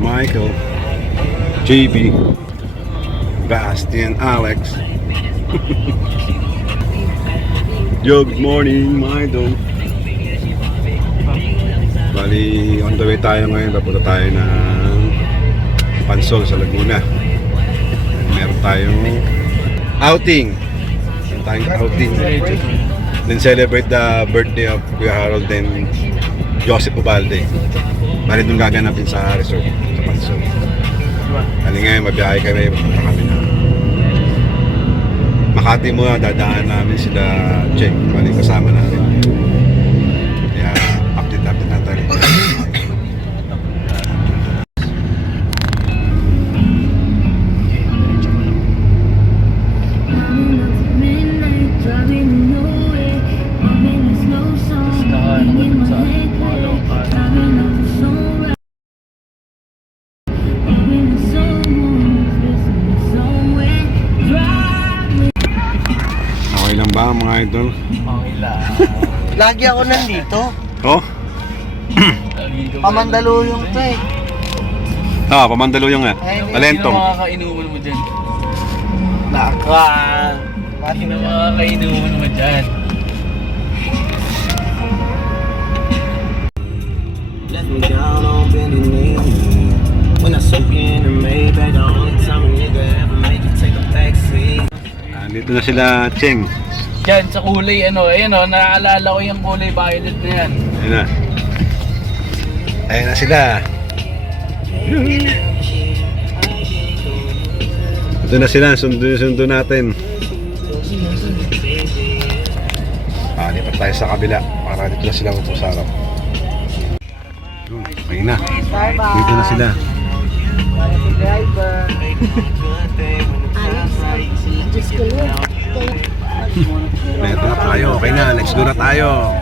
Michael, JB, Bastian, Alex. Yo, good morning mga idol. Bali, on the way tayo ngayon. Papunta tayo ng Pansol sa Laguna. Meron tayong outing. Meron tayong outing. Then celebrate the birthday of Kuya Harold and Joseph Ubalde. Bali doon gaganapin sa resort sa Pansol. Bali ngayon mabiyahe kami. Papunta kami na Makati muna. Dadaan namin sila Cheng. Bali kasama namin. Kaya update na tayo. Okay lang ba mga idol? Okay lang. Lagi ako nandito. Oh? Pamandaluyong to eh. Pamandaluyong nga. Talentong. Sino makakainuman mo dyan? Naka. Sino makakainuman mo dyan? Let me down on bending knee. When I soak in the Maybach, the only time a nigga ever make you take a backseat. Dito na sila Cheng. Dyan sa kulay ano, ayan o, naaalala ko yung kulay violet na yan. Ayun na. Ayun na sila. Ito na sila, sundo natin. Lipat tayo sa kabila para dito na sila magpusarap. Okay na. Dito na sila. Driver. Ito na tayo. Okay na. Let's go na tayo.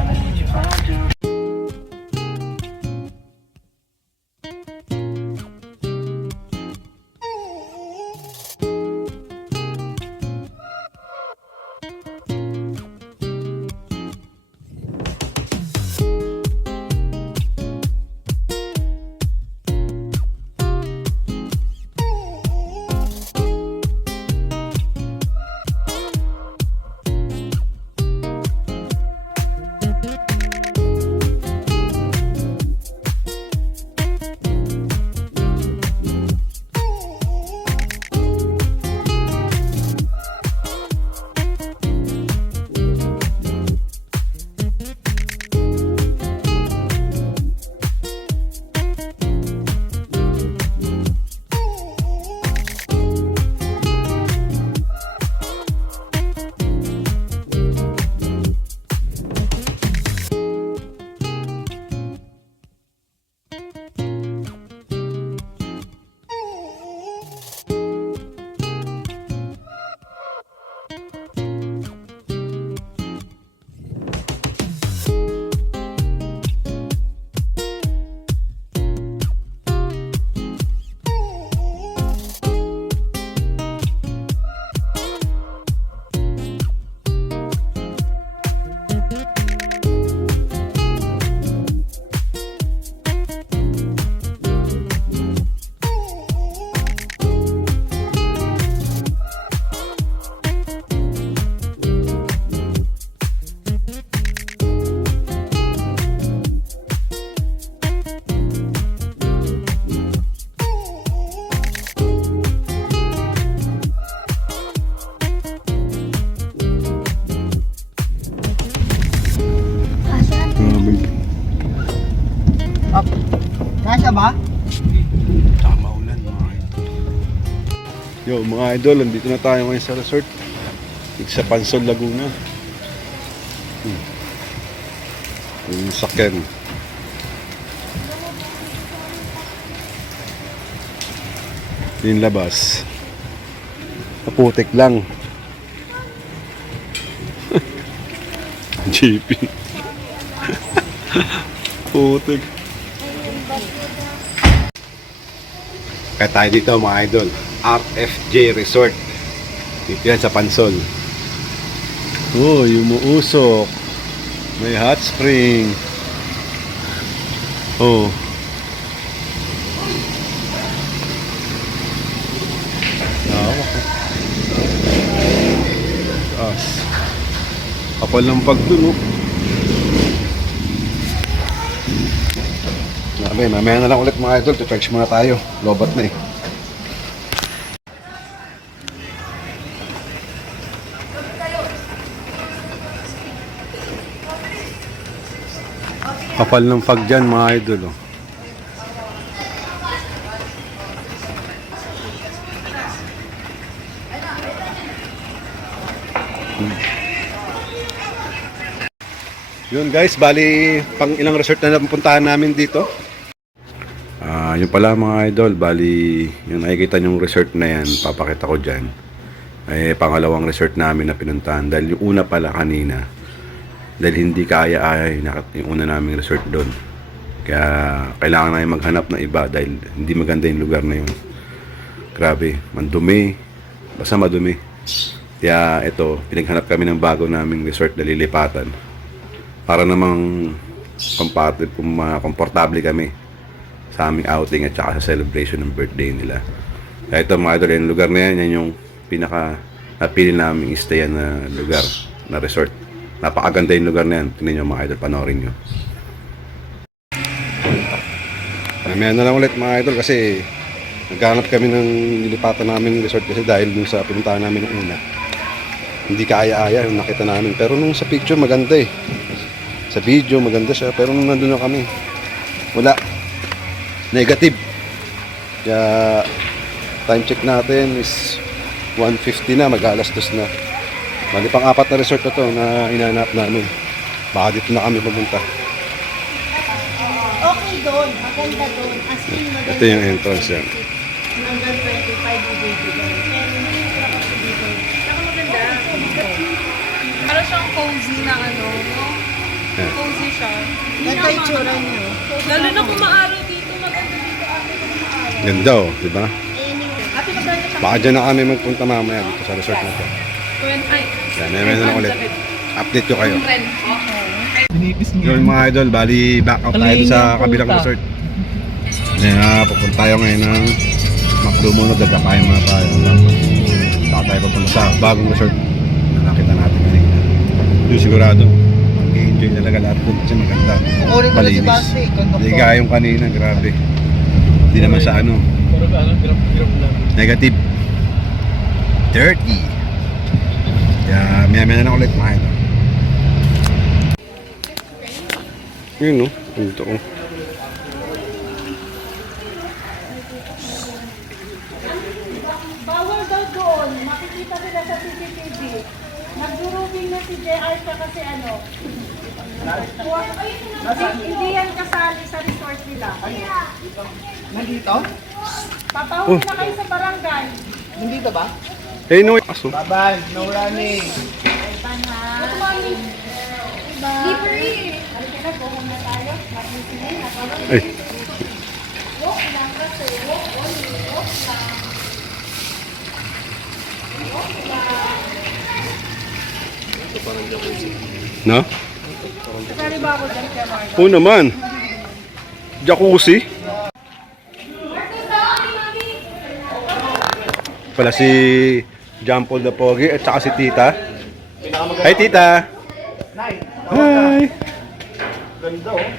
Nasa ba? Tama ulan mga idol. Yo mga idol, nandito na tayo ngayon sa resort. Sa Pansol, Laguna. Yung sakyan. Yung labas. Naputik lang. JP. Putik. Kaya tayo dito mga idol, RFJ Resort. Dito yan sa Pansol. Oh, yung umuusok. May hot spring. Oo. Kapal ng pagdun, oh. Sabi, mamaya na lang ulit mga idol. Charge muna tayo. Lobat na eh. Kapal ng pag dyan mga idol, oh. Yun guys, bali pang ilang resort na napuntahan namin dito. Yun pala mga idol, bali yung nakikita nyong resort na yan, papakita ko dyan. Ay pangalawang resort namin na pinuntahan. Dahil yung una pala kanina, dahil hindi kaya-aya yung una naming resort doon. Kaya kailangan namin maghanap ng iba dahil hindi maganda yung lugar na yun. Grabe, mandumi, basta madumi. Kaya ito, pinaghanap kami ng bago naming resort na lilipatan. Para namang komportable kami sa aming outing at saka sa celebration ng birthday nila. Kaya ito mga idol, yung lugar na yan, yan yung pinaka napili naming stayan na lugar, na resort. Napakaganda yung lugar na yan. Tingnan nyo mga idol, panoorin nyo. Mamaya na lang ulit mga idol kasi naghanap kami ng nilipatan namin resort kasi dahil dun sa pinuntahan namin ng una. Hindi kaaya-aya yung nakita namin. Pero nung sa picture maganda eh. Sa video maganda siya pero nung nandun na kami wala, negative. Kaya time check natin is 1:50 na, mag-alas 2 na. Bali pang apat na resort na to na inaanap namin. Baka dito na kami pumunta. Okay doon, maganda doon. As in, maganda. Ito yung entrance yan. Hanggang 25 ibibigay. Pero hindi ko lang ako dito. Saka maganda. Para siyang cozy na ano, no? Yan. Cozy siya. Ganda yung tsura niyo. Lalo na kung maaraw dito, maganda dito ate kung maaraw. Ganda oh, di ba? Ate, maganda siya. Baka dyan na kami magpunta mamaya dito sa resort na to. Ay, Yan, may na lang ulit. Update ko kayo. friend. Yun mga idol, bali back out tayo sa kabilang resort. Pupunta tayo ngayon ng McDo muna, gagakain muna tayo. Saka tayo papunta sa bagong resort na nakita natin kanina. Yung sigurado, mag-enjoy talaga lahat doon kasi maganda. Kukunin ko na si Basi. Hindi gaya yung kanina, grabe. Hindi naman sa ano. Negative. Dirty. Kaya maya-maya na lang ulit mga idol. Yun no, ito ko. Bawal daw doon. Makikita nila sa CCTV. Nagdurubing na si JR siya kasi ano. Hindi yan kasali sa resort nila. Nandito? Papahuli na kayo sa barangay. Nandito ba? Eh no, aso. Bye-bye. No running. Good morning. Slippery. Halika na, go home na tayo. Magising na. Ay. Walk lang kasi. Walk only. Walk lang. Walk lang. No? Kasali ba ako dyan kaya Margo? Oo naman. Jacuzzi. Pala si John Paul the Pogi at saka si Tita. Hi Tita. Hi.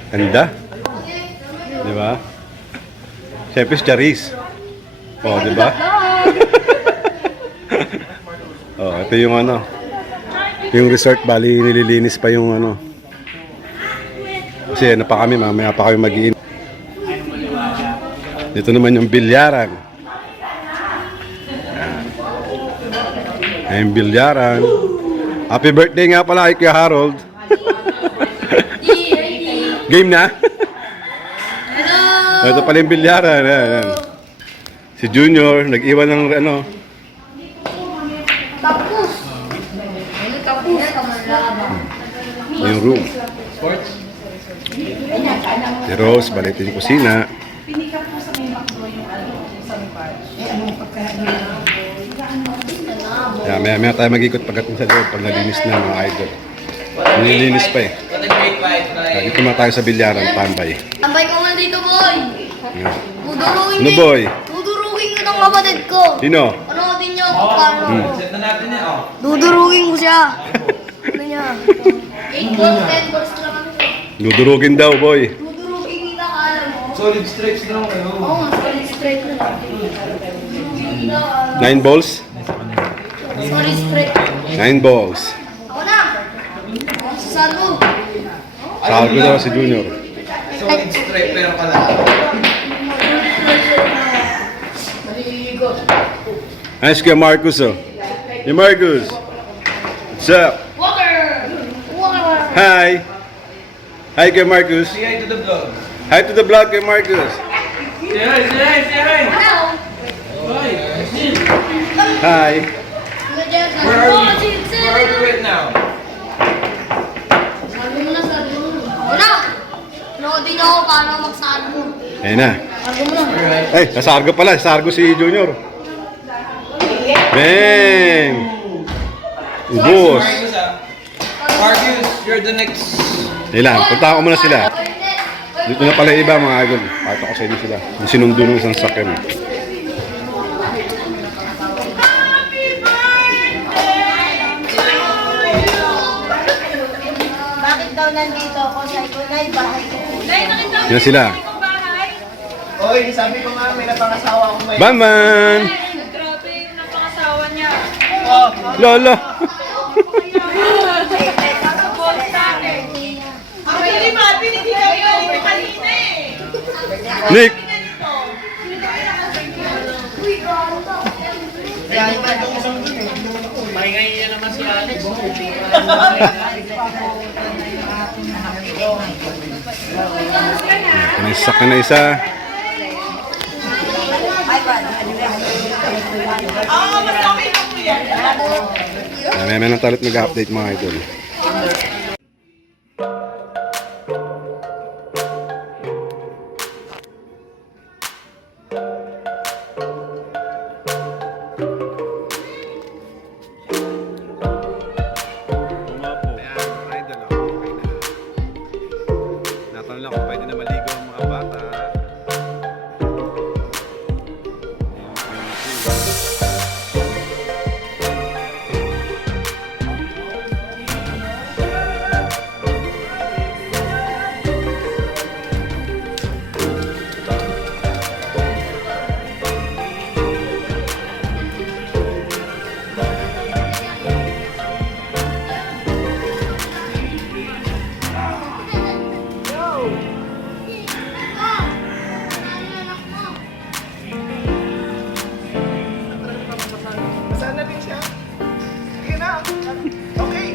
Ganda. Di ba? Siyempre si Charis. Oh, di ba? Oh, ito yung ano. Yung resort, bali nililinis pa yung ano. Kasi ano pa kami, mamaya pa kami mag-iin. Dito naman yung bilyaran. Ayan yung bilyaran. Happy birthday nga pala kay Kuya Harold. Game na? Hello! Ito pala yung bilyaran. Ayan. Si Junior, nag-iwan ng ano. Yung room. Si Rose, balitin yung kusina. Maya tayo mag-ikot pagdating sa loob pag nalinis na mga idol. Nililinis pa eh. Dito na tayo sa bilyaran, tambay. Tambay ka nga dito, boy. Yan. Dudurugin Ano boy? Dudurugin ko ng kapatid ko. Sino? Panoodin niyo kung paano. Dudurugin ko siya. Ano niya? 8 balls, 10 balls lang kami. Dudurugin daw, boy. Dudurugin kita, alam mo. Solid straight lang kayo. Oo nga, solid straight na lang. Dudurugin kita, alam mo. 9 balls? Solid straight. 9 balls. Ako na. Sasago. Salgo daw si Junior. Solid straight pero pala. Ayos kaya Marcus, oh. Hey, Marcus. What's up? Water. Water. Hi. Hi kay Marcus. Say hi to the vlog. Hi to the vlog kay Marcus. Hello. Hi. Where are we right now? Sabi mo na, sabi mo na. Wala! Panoodin niyo ako paano magsago. Ayun na. Sabi mo na. Ay, nasargo pala. Sargo si Junior. Bang! Ubus. Marcus, you're the next. Ilan, punta ko muna sila. Dito na pala iba mga idol. Pakita ko sa inyo sila. Yung sinundo ng isang sakyan. Bakit daw nandito ako sa Ikunay? Bahay ko. Yan sila. Oy, sabi ko nga may napangasawa akong may. Baman! Grabe yung napangasawa niya. Oh, Lolo! Actually, Marvin, hindi kami galing kanina eh. Nick! May sakyan na isa. May nang talit mag-update mga idol. Natanong lang kung pwede na maligo ang mga bata. saan na din siya? Sige na. Okay.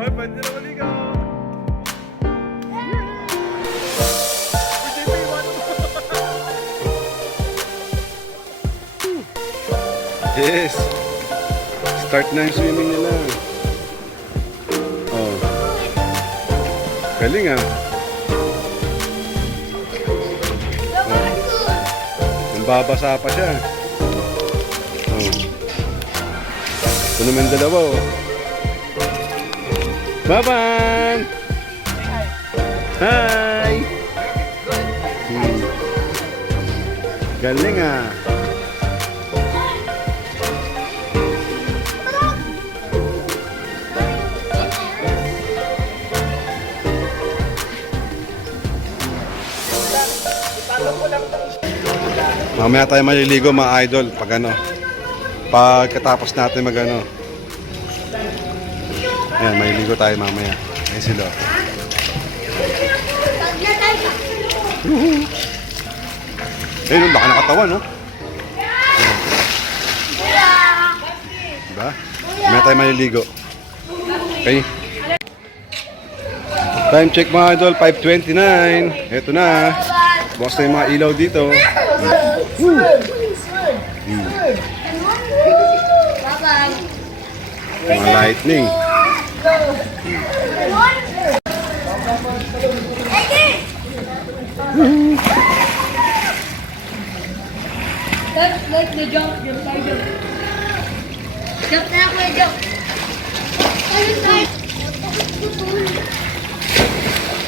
Ay, pwede na maligo! Yes! Start na yung swimming nila. Oh. Galing ah. Nambabasa pa siya. Oh. Ito naman dalawa oh. Baban! Hi! Galing ah. Mamaya tayo maliligo mga idol pag ano. Pagkatapos natin mag ano. Ayan, maliligo tayo mamaya. Ayan sila. Ayun, ang laki ng katawan, no? Ayan. Diba? Mamaya tayo maliligo. Okay? Time check mga idol, 5:29. Eto na. Bukas na yung mga ilaw dito. Bye-bye. Mga lightning. That's like the jump, the side jump. Joke na ako, joke. Ayun tayo.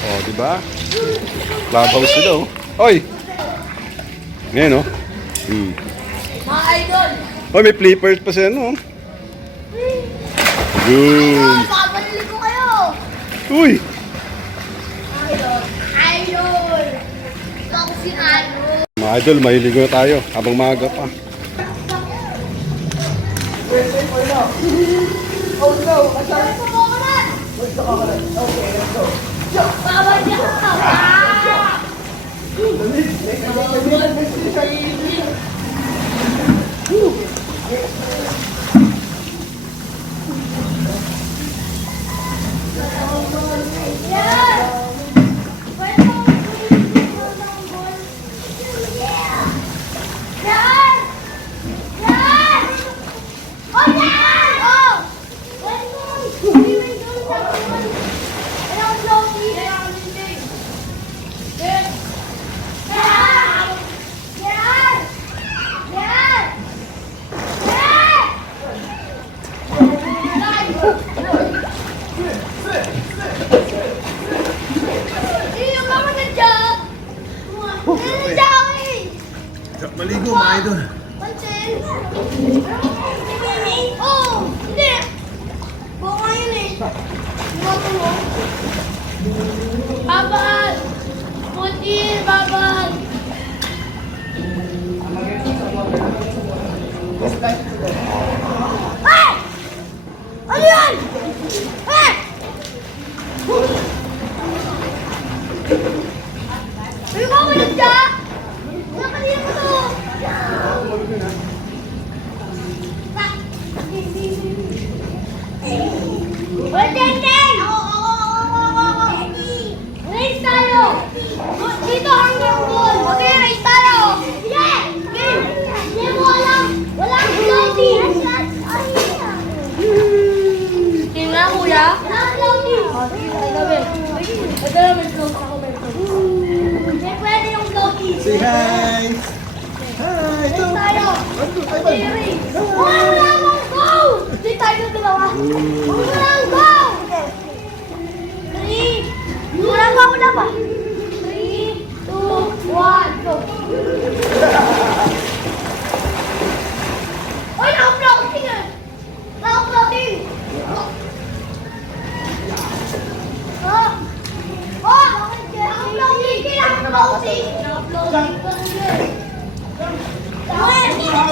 Oh, di ba? Clubhouse sila, oh. Oy! Ngayon, oh. Mga idol. Oh, may flippers pa siya, no? Boom! Babalik ko kayo. Uy! Idol. Idol. Ito ako si Idol. Mga idol, mahiligo na tayo habang maaga pa. Oh no! Asabi ko mo ulan! Okay, let's go. Babalik niya ka! Maligo, mga idol. Pansin! Oh! Hindi! Bunga yun eh. Matulog. Babal! Puti! Babal! Hey! Ano yan? Hey! Ay, mamalag ka! Nakalina mo to! Hoy, Teng-Teng! Race tayo! Dito hanggang doon! Okay, race tayo! Yeah! Game! Game mo alam! Walang floaty! Game na, kuya? Walang floaty! Ito na, may float ako, may float. Hindi pwede yung floaty! Say hi! Hi! Race tayo! Race! Wala mong go! Di tayo dalawa! Walang go! 3! Walang go na ba? 3, 2, 1, go! Oy, naka-floating eh! Naka-floating! Oh! Oh! Naka-floating! Naka-floating! Naka-floating!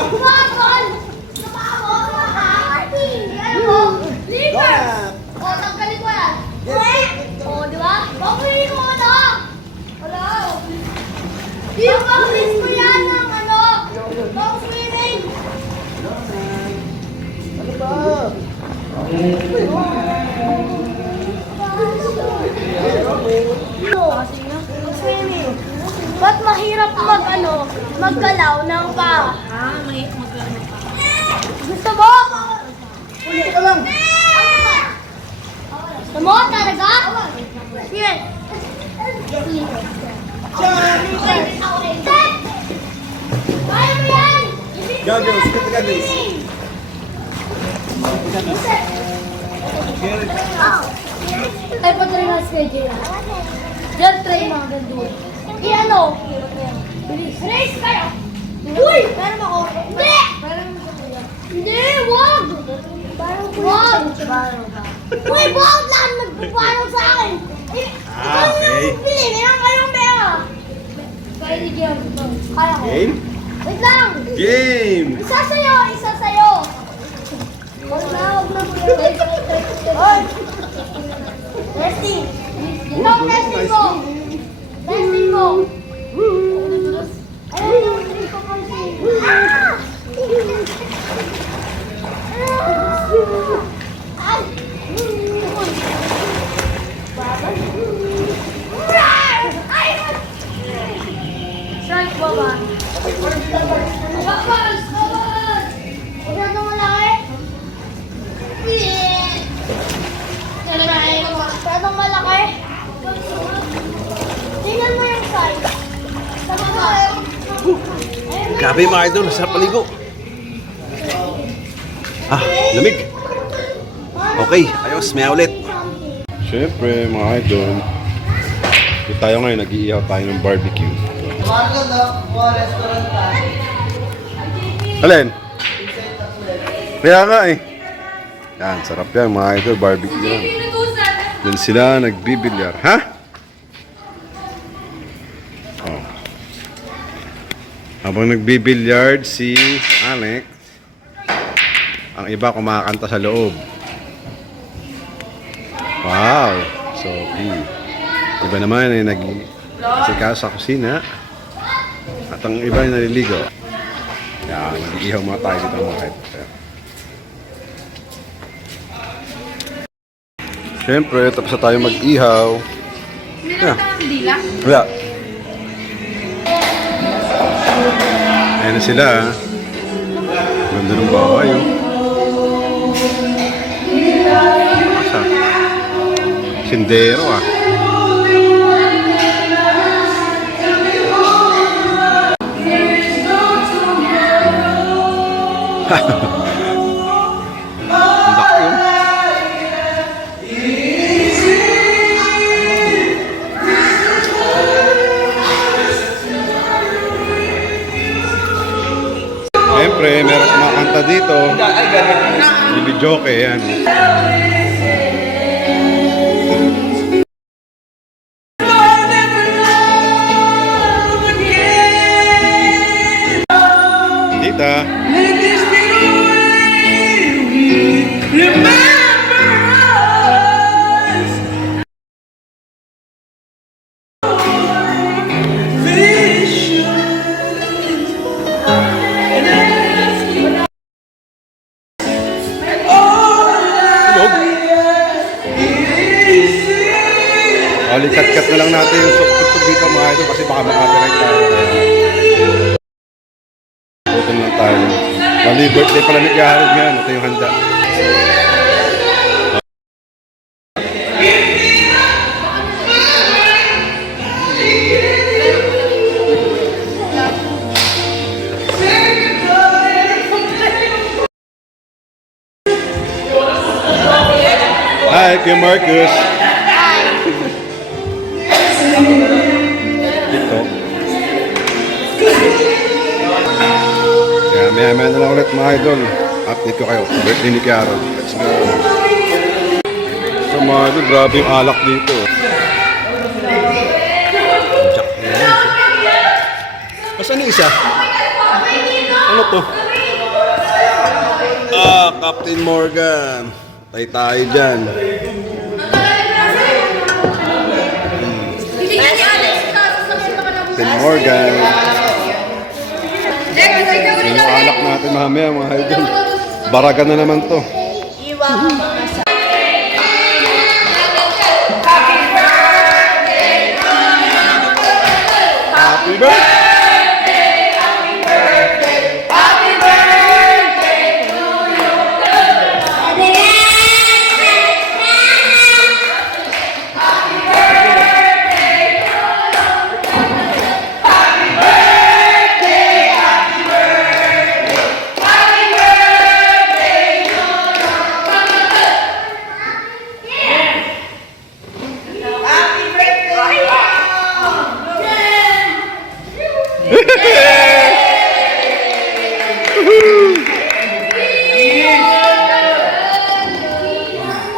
Kumagal! Ano mo? Liver! O, tanggalin ko yan. O, di ba? Bakuhin ko ano? Wala. Ibakuhin ko yan ng ano? Pang swimming. Ano ba? Swimming. Ba't mahirap maggalaw ng pa? Gusto mo? Ulit ka lang! Gusto mo talaga? Sige. Kaya mo yan! Goggles, get the goggles. Ay, patuloy na schedule. Diyan, try mga gandun. I-ano? Race kayo! Uy! Meron ako. Hindi! Hindi, wag! Wag! Uy, wag lang! Nagpaparang sa akin! Okay. Pili, meron kayong pera! Kaya ni Gian. Kaya ko. Game? Wait lang! Game! Isa sa'yo! Isa sa'yo! Wag na, wag na. Hoy! Resting! Ito ang resting mo! Resting mo! Ayun yung trip ko kasi. Ah! Ay! Ay! Strike ba ba? Babas! Babas! Huwag na itong malaki. Pero malaki. Tingnan mo yung size. Sa baba. Grabe mga idol, sarap paligo. Ah, lamig. Okay, ayos, may ulit. Siyempre, mga idol. Dito tayo ngayon, nag-iihaw tayo ng barbecue. Marlo, no? Mga restaurant tayo. Alin? Kaya nga eh. Yan, sarap yan mga idol, barbecue yan. Doon sila nagbibilyar, ha? Oh. Habang nagbibilyard si Alex, ang iba kumakanta sa loob. Wow, Sophie. Iba naman ay nag-sikaso sa kusina. At ang iba ay naliligo. Yan, mag-iihaw mga tayo dito mga idol. Siyempre, tapos na tayo mag-ihaw. Yeah. Wala. Ayan na sila. Ganda ng bahay. Oh. Asa? Sindero ah. Ang laki yun. Siyempre, meron kumakanta dito. Bibidyoke yan. Tita. Kat-kat na lang natin yung tugtog dito mga idol kasi baka maka-copyright tayo. Gutom lang tayo. Bali, birthday pala ni Harold nga. Ito yung handa. Hi, Kuya Marcus. Ito. Kaya maya-maya na lang ulit mga idol. Update ko kayo. Birthday ni Kiara. Let's go. So mga idol, grabe yung alak dito. Jack na yan. Saan yung isa? Ano to? Ah, Captain Morgan. Tay tayo dyan. Captain Morgan. Yung alak natin mamaya mga idol. Baraga na naman to. Happy birthday!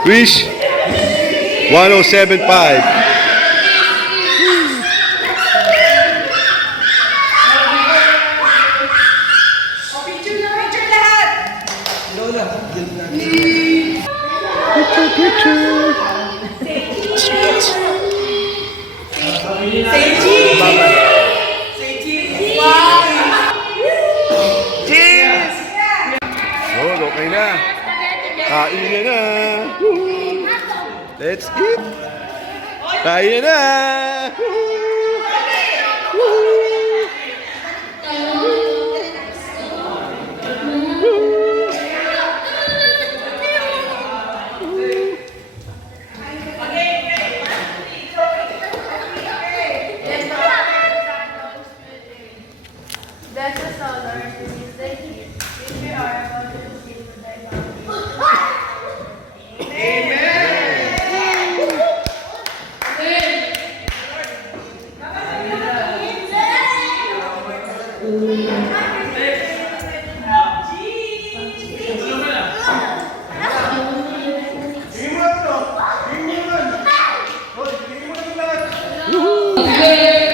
Wish 1075. Oh, okay na. Kain na. Let's eat. Kain na. Bless us, O Lord, to use the gift which we are about to receive to thy bounty.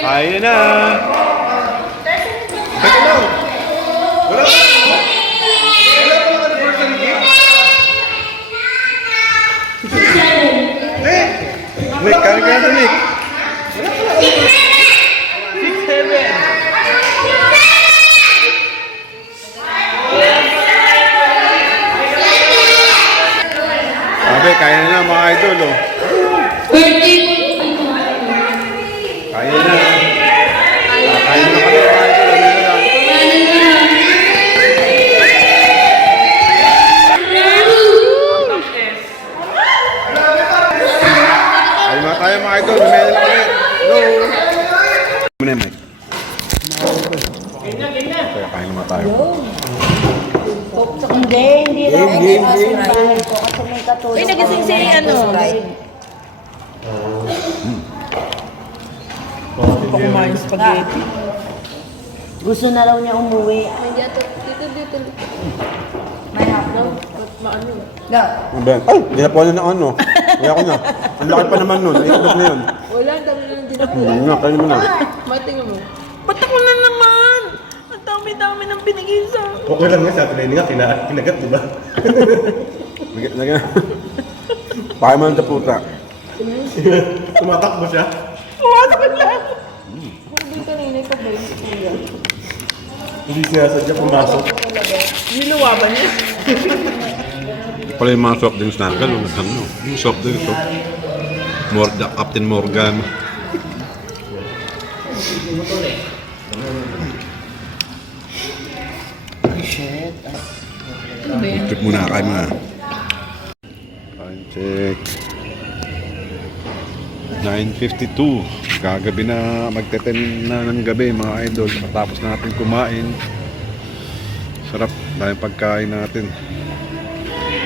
Kaya na! Teka lang! Wala pa! Wala pa lang anniversary gift? Nick, kaya ka Nick? Sabi, kaya na mga idol, oh. Kaya na. Kaya na kami mga idol. Ano na lang. Ay mga tayo mga idol. Mamaya na lang ulit. Hello. Muna yung mic. Kaya kain naman tayo. Hindi lang ako sa bahay ko kasi may katulong. Uy, nagising si ano? Gusto pa kumain spaghetti. Gusto na raw niya umuwi. May hapon. Ben, ay, ginapuan na ng ano. Kaya ko na. Ang laki pa naman nun. Iikot na yun. Wala, dami na lang din ako. Nga, kayo naman na. Matingin mo. Ba't ako na naman? Ang dami-dami ng pinag-isa. Okay lang nga sa atin nga, kinagat, di ba? Lagyan. Pakay mo lang sa puta. Tumatakbo siya. Pumasok lang. Hindi kanina pa ba yung kuya? Hindi siya sadya pumasok. Niluwa ba niya? Pala yung mga soft drinks na gano'n. Ano? Yung soft drinks, oh. Captain Morgan. Check muna, kain muna. Kain check. 9:52. Kagabi na, magte-10 na ng gabi mga idol. Tapos natin kumain. Sarap dahil pagkain natin.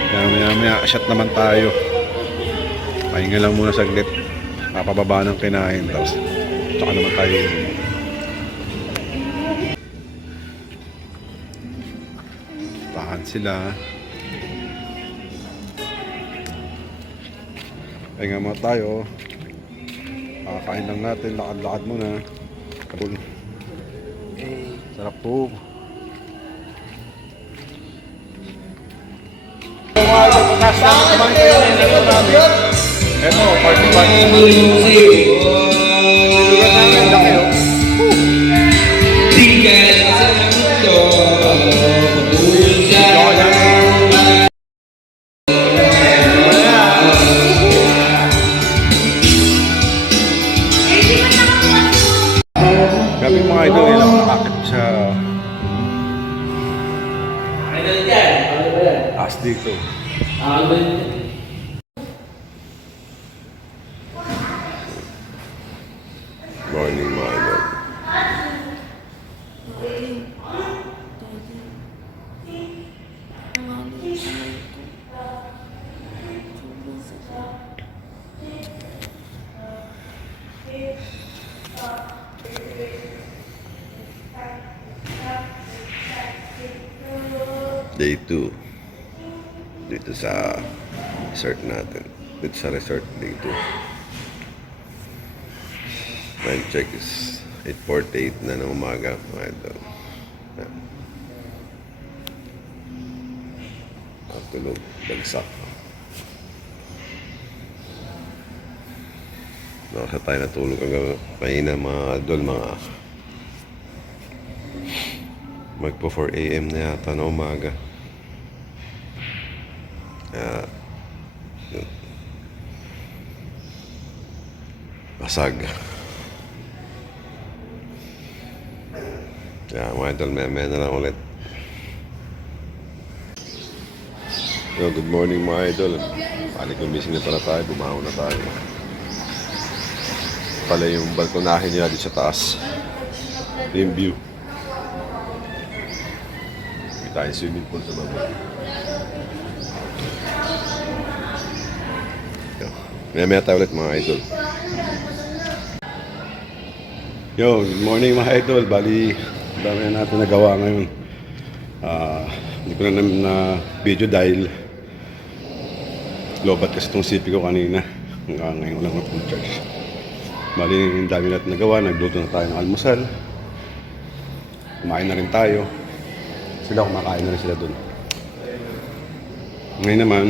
Kaya maya shot naman tayo. Pahinga lang muna saglit. Papababa ng kinain. Tapos tsaka naman tayo. Tahan sila. Pahinga muna tayo. Kakain lang natin. Lakad-lakad muna. Kapag sarap po. Ito, party party. Lugar namin, laki oh. Gabi mga idol, ilang nakakit sa taas dito. Morning mga idol. Day 2 dito sa resort natin. Dito sa resort day 2. Time check is 8:48 na ng umaga mga idol. At tulog, bagsak. Nakasa tayo natulog hanggang mahina mga idol, mga magpo 4 AM na yata na umaga. Basag. Kaya mga idol, maya na lang ulit. Good morning mga idol. Gumising na pala tayo, bumangon na tayo. Pala yung balkonahin nila dito sa taas. Yung view. tayo swimming pool sa baba. Maya tayo ulit mga idol. Yo, good morning mga idol. Bali, dami na natin nagawa ngayon. Hindi ko na video dahil lobat kasi itong CP ko kanina. Ngayon lang na full charge. Bali, ang dami natin nagawa. Nagluto na tayo ng almusal. Kumain na rin tayo. Sila kumakain na rin sila dun. Ngayon naman,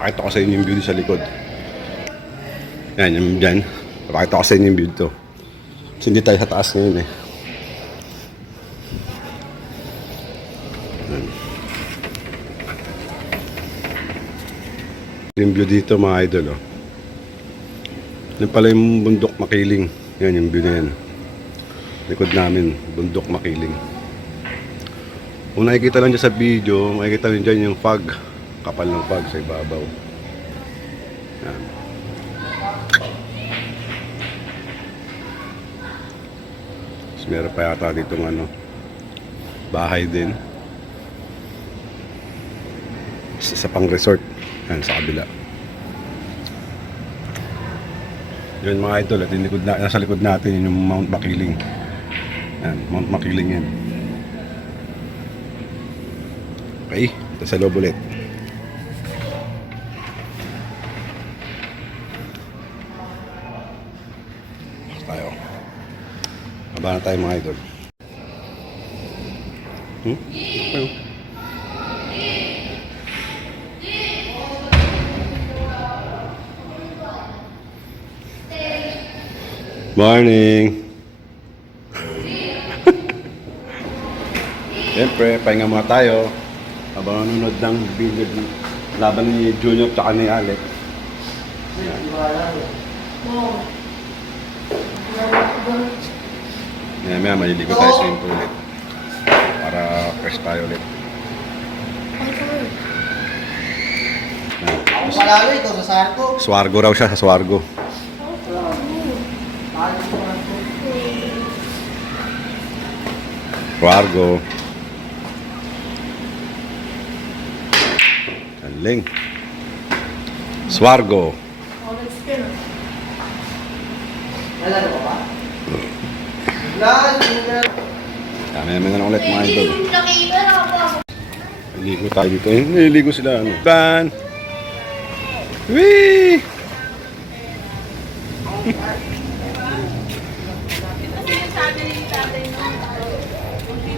pakita ko sa inyo yung view sa likod. Yan, yung dyan. Pakita ko sa inyo yung view to. Kasi hindi tayo sa taas ngayon eh. Yan. Yung view dito mga idol oh. Yan pala yung bundok Makiling. Yan yung view na yan. Likod namin, bundok Makiling. Kung nakikita lang dyan sa video, makikita nyo dyan yung fog. Kapal ng fog sa ibabaw. Yan. Tapos meron pa yata dito bahay din. Isa pang resort. Yan, sa kabila. Yun mga idol, at nasa likod natin yun yung Mount Makiling. Yan, Mount Makiling yan. Okay, ito sa loob ulit. Tayo. Baba na tayo mga idol. Okay. Morning! Siyempre, pahinga muna tayo habang nanonood ng video laban ni Junior at ni Alec. Yan, maya maliligo tayo sa swimming pool ulit para fresh tayo ulit. Palalo ito sa sarko. Swargo raw siya, sa Swargo. Swargo. Galing. Swargo. Nalaro ka ba? Kami naman na ulit mga idol. Nakita na ako. Naligo tayo dito. Naligo sila. Ban! Whee!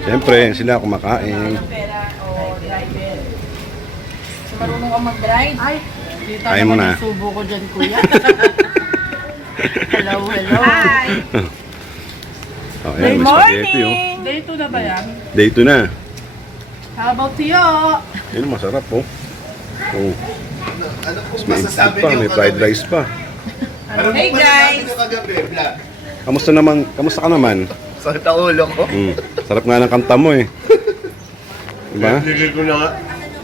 Siyempre, sila kumakain. Marunong ka mag-drive? Ay, kita Ayaw mo naman na. yung subo ko dyan, kuya. Hello, hello. Oh, ayan, may spaghetti oh. Day 2 na ba yan? Day 2 na. How about you? Yun, masarap oh. Oh. Ano kung May masasabi pa, niyo may fried rice pa. Ano Hey, kung guys! masasabi niyo kagabi, Vlog? Kamusta ka naman? Sakit ang ulo ko. Sarap nga ng kanta mo eh. Diba? Pinatigil ko na nga.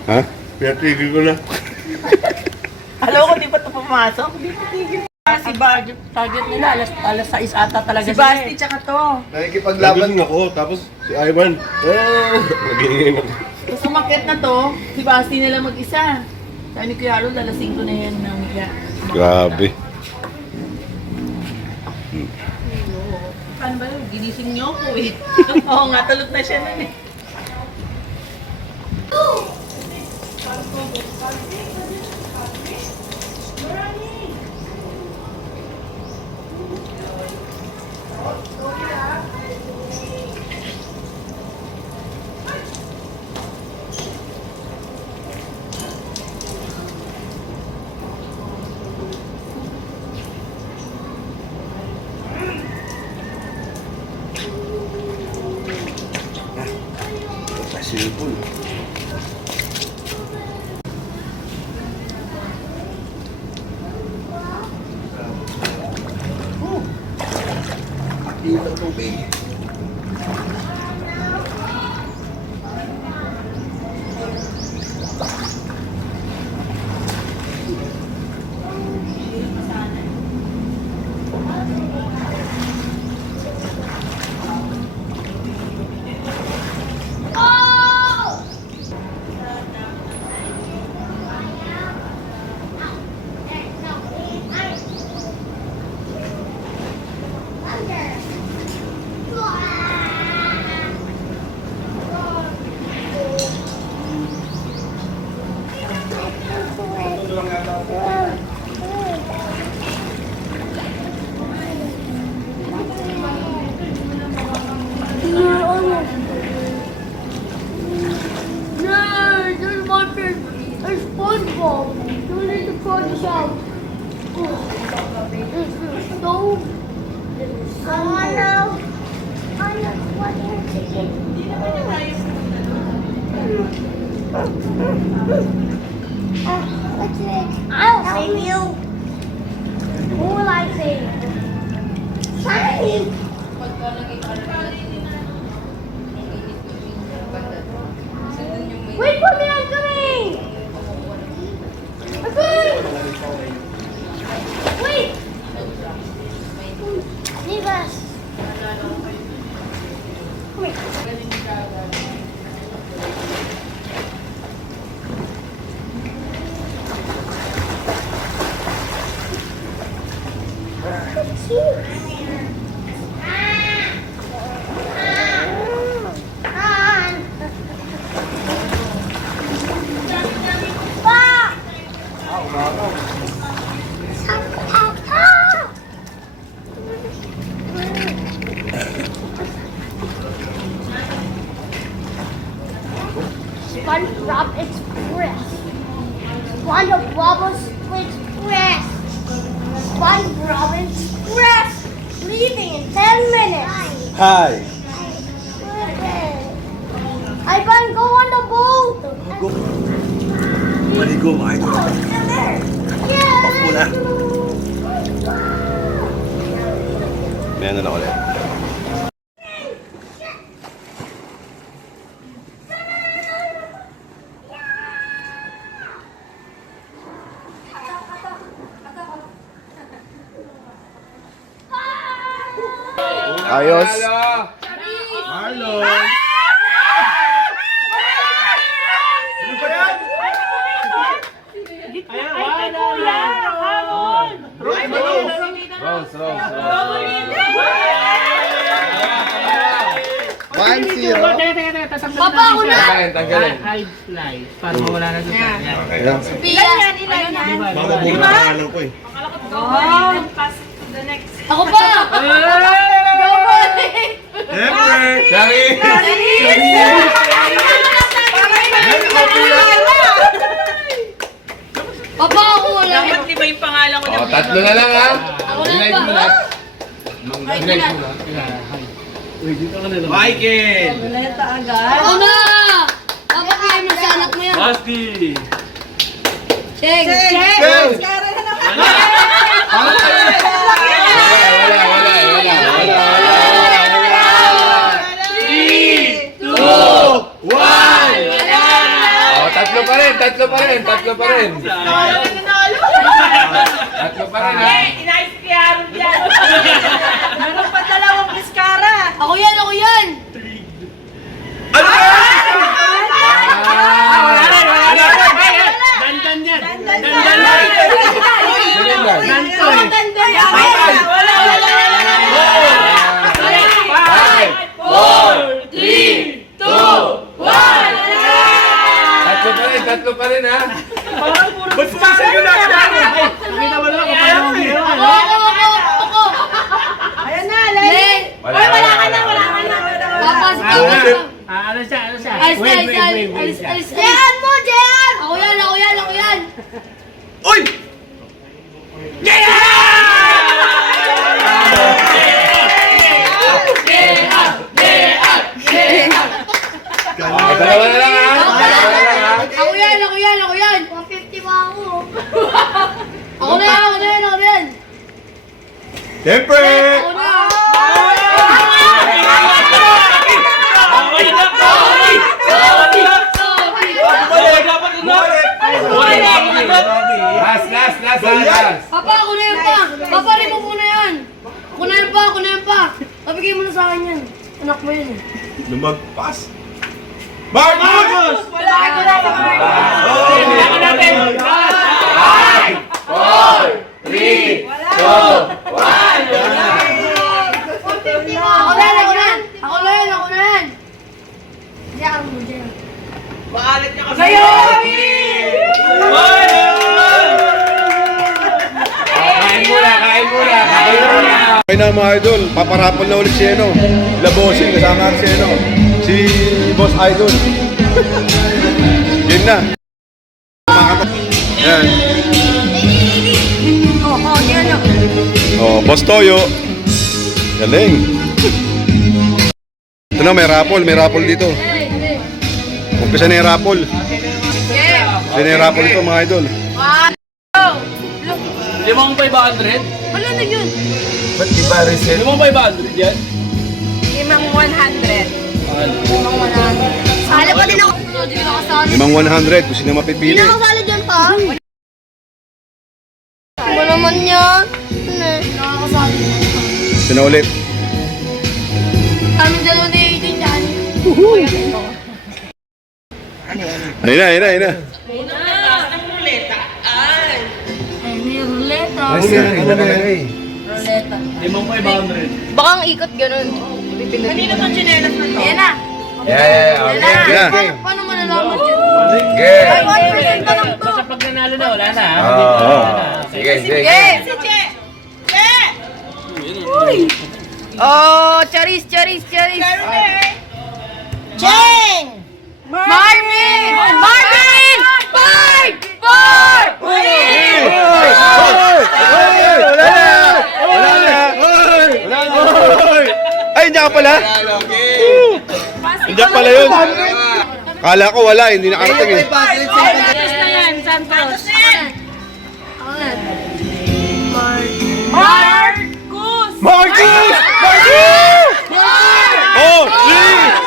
Ha? Pinatigil ko na. Alam ko, di ba ito pumasok? Di pa tigil. Si Target nila, alas 6 ata talaga Si sila Basti eh. tsaka to. Nakikipaglaban. ako, tapos si Ivan. Nagingin ako. Tapos umakit na to, si Basti nila mag-isa. Sabi ni Kuya Harold, alas 5 na yan ng Grabe. Paano ba yun? Ginising niyo ako eh. Oo nga, tulog na siya nun eh. Swimming pool. Dito tubig. What is it? What's it? I'll save you. Who will I save? Sunny. Wait for me, I'm coming. I'm coming. Wait. Leave us. Come here. SpongeBob Express. SpongeBob Express. SpongeBob Express. Leaving in 10 minutes. Hi! I can go on the boat. Maligo mga idol. Yeah. Muna. May ano na ulit. Ayos. Marlon. Rose. 1-0. Papa, ako na. Tanggalin. Hide slice. Para mawala na sa kanya. Okay lang. Ilan yan? Mababuo na pangalan ko eh. Ako pa. Sorry! Papa, ako wala. Dapat iba yung pangalan ko Oh, tatlo na lang ha. Ako na Denied mo pa. na. Denied mo na. Michael! Ako na. Papa, kaya mo sa anak mo yan. Basti! Cheng. Oh, tatlo pa rin. Tatlo pa rin ha. Inayos kaya Harold yan. Meron pa dalawang piskara. Ako yan. Dandan yan. Tatlo pa rin ha. Ako. Ayan na, Len. Wala ka na. Papa, si Papa. Ano siya? Alis. Jehan mo, Jehan. Ako yan. Uy! Dalawa na lang ha. Ako yan. 150 pa ako. Ako na yan. Siyempre! Ako na. Last. Papa, ako na yan pa. Papa, rin mo muna yan. Ako na yan pa. Pabigay mo na sa akin yan. Anak mo yan. Lumagpas! Marcos! Wala ka na. Ako na yan. Diyan mo. Maalit niya kasi. Sa'yo! Kain muna. Okay na mga idol, paparapol na ulit si Labosin, kasama si Boss Idol. Game na. Yan. Oh, Boss Toyo. Galing. Ito na, may raffle dito. Umpisa na yung raffle. Umpisa na yung raffle ito mga idol. 5,500? Wala na yun. Ba't di ba reset? 5,500 yan? 5,100. Sali pa din ako. Hindi ko nakasali. 5,100 kung sino mapipili. Hindi na kasali dyan pa. Ano naman yan? Ano? Nakakasali. Sino ulit? Kami dalawa na yung dyan. Ayun na. Ay, may ruleta. Ruleta. 5,500. Baka ang ikot ganun. Kanina mo chinelas na to? Ayan na. Yeah. Paano malalaman dyan? Yeah. 1% pa lang to. Basta pag nanalo na, wala na. Sige. Si Che! Oh, charis! Cheng! Marvin! 5! 4! Ay, hindi ka pala? Hindi pala yun. Kala ko wala, hindi nakarating eh. Marcus! Oh, 3!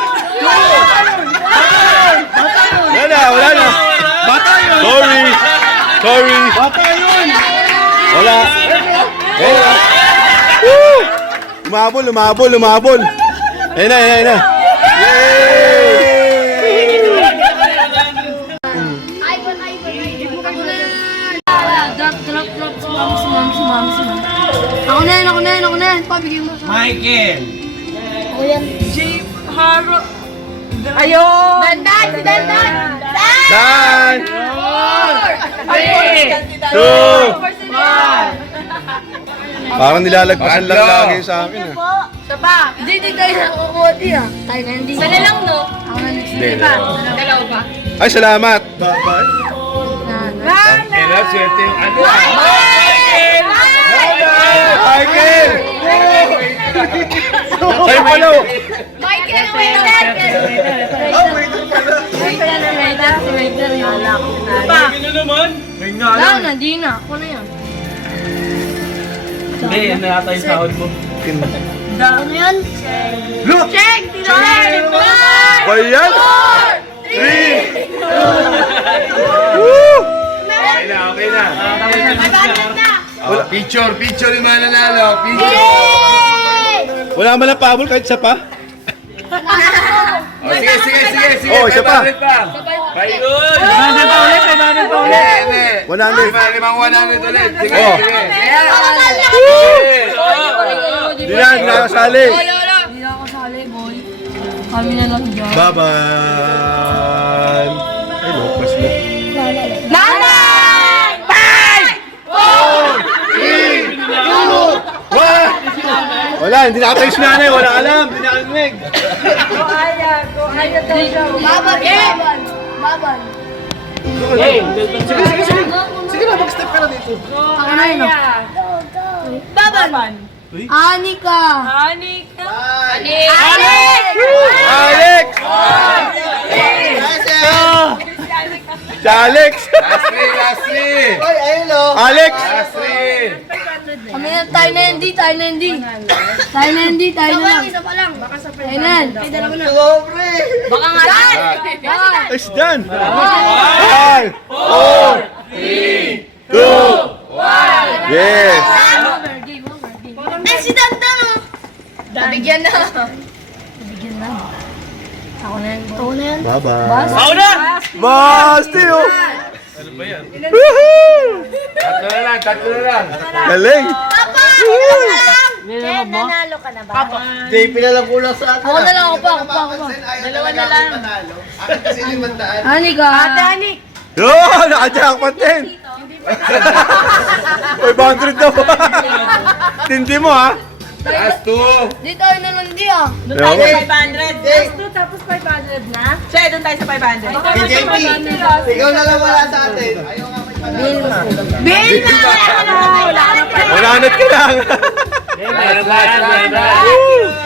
Wala na. Sorry. Wala. Woo! Lumabol. Ayun na. Yay! Ivan. Drop. Sumama. Ako na yan. Pabigyan mo sa Michael. ako yan. Ayun! Dandan! Si Dandan! Dan! 2! Parang nilalagpasan lang lagi sa akin ah. Isa pa! Hindi tayo nakukuha di ah. Tayo na hindi. Sana lang no? Ako na next. Hindi. Dalawa pa. Ay, salamat! Kaya swerte yung ano. Michael! Ay, palo! Michael, waiter! Waiter na waiter. Si waiter yung pa. Wala na, di na. Ako na yan. Hindi, yan na yata yung sahod mo. Ano yan? Look! Check! Tinoy! Ba yan? 3! Woo! Okay na. Picture yung mga nanalo. Wala man lang pabol kahit isa pa? Sige. Oh, isa pa. Ayun. 100. 100 ulit. Sige. Oh. Di na nakasali. Hindi na ako sali, boy. Kami na lang dyan. Bye-bye! Ay, lopas mo. Wala, hindi nakatayo si nanay. Wala alam, hindi nakarinig. Baban. Sige na, mag-step ka na dito. Ako na yun. Baban. Anika. Alex! Si Alex! Lastly. Alex! Kami na, tayo na hindi. Tayo na lang. Isa pa lang. Tayo na. Baka nga. It's done! 5, 4, 3, 2, 1. Yes! Eh, si Dandan oh. Nabigyan na. Ako na yan. Bye-bye! Ako na! Basti oh! Ano ba yan? Woohoo! Tatlo na lang. Galing! Chen, nanalo ka na ba? JP na lang kulang sa atin. Ako na lang, ako pa. Dalawa na lang. Akin kasi 500. Anika. Anik! Yo! Naka-jackpot din! 500 na ba? Tindi mo ha? Last 2. Di tayo na lang di ah. Doon tayo sa 500. Last 2 tapos 500 na? Che, doon tayo sa 500. JP, ikaw na lang wala sa atin. Ayaw nga may panalo. Bill na! Wala na pa. 100 ka lang!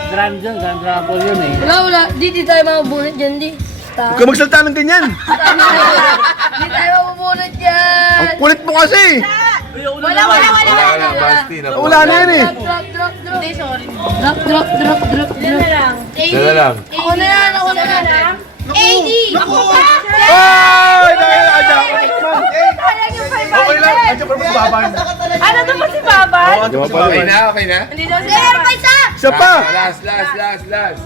Grand Rapol yun eh. Wala. Di tayo mabubunot dyan, di. Huwag ka magsalita ng ganyan. Di tayo mabubunot dyan. Ang kulit mo kasi. Wala. Wala na yan eh. Drop. Hindi, sorry. Drop. Yan na lang. Ako na yan. AD! Ako pa! Ay! Dahil aja. Okay lang. Ano to ba si Baban? Okay na, okay na. Hindi daw si Meron pa Baban. isa! Isa pa. Last.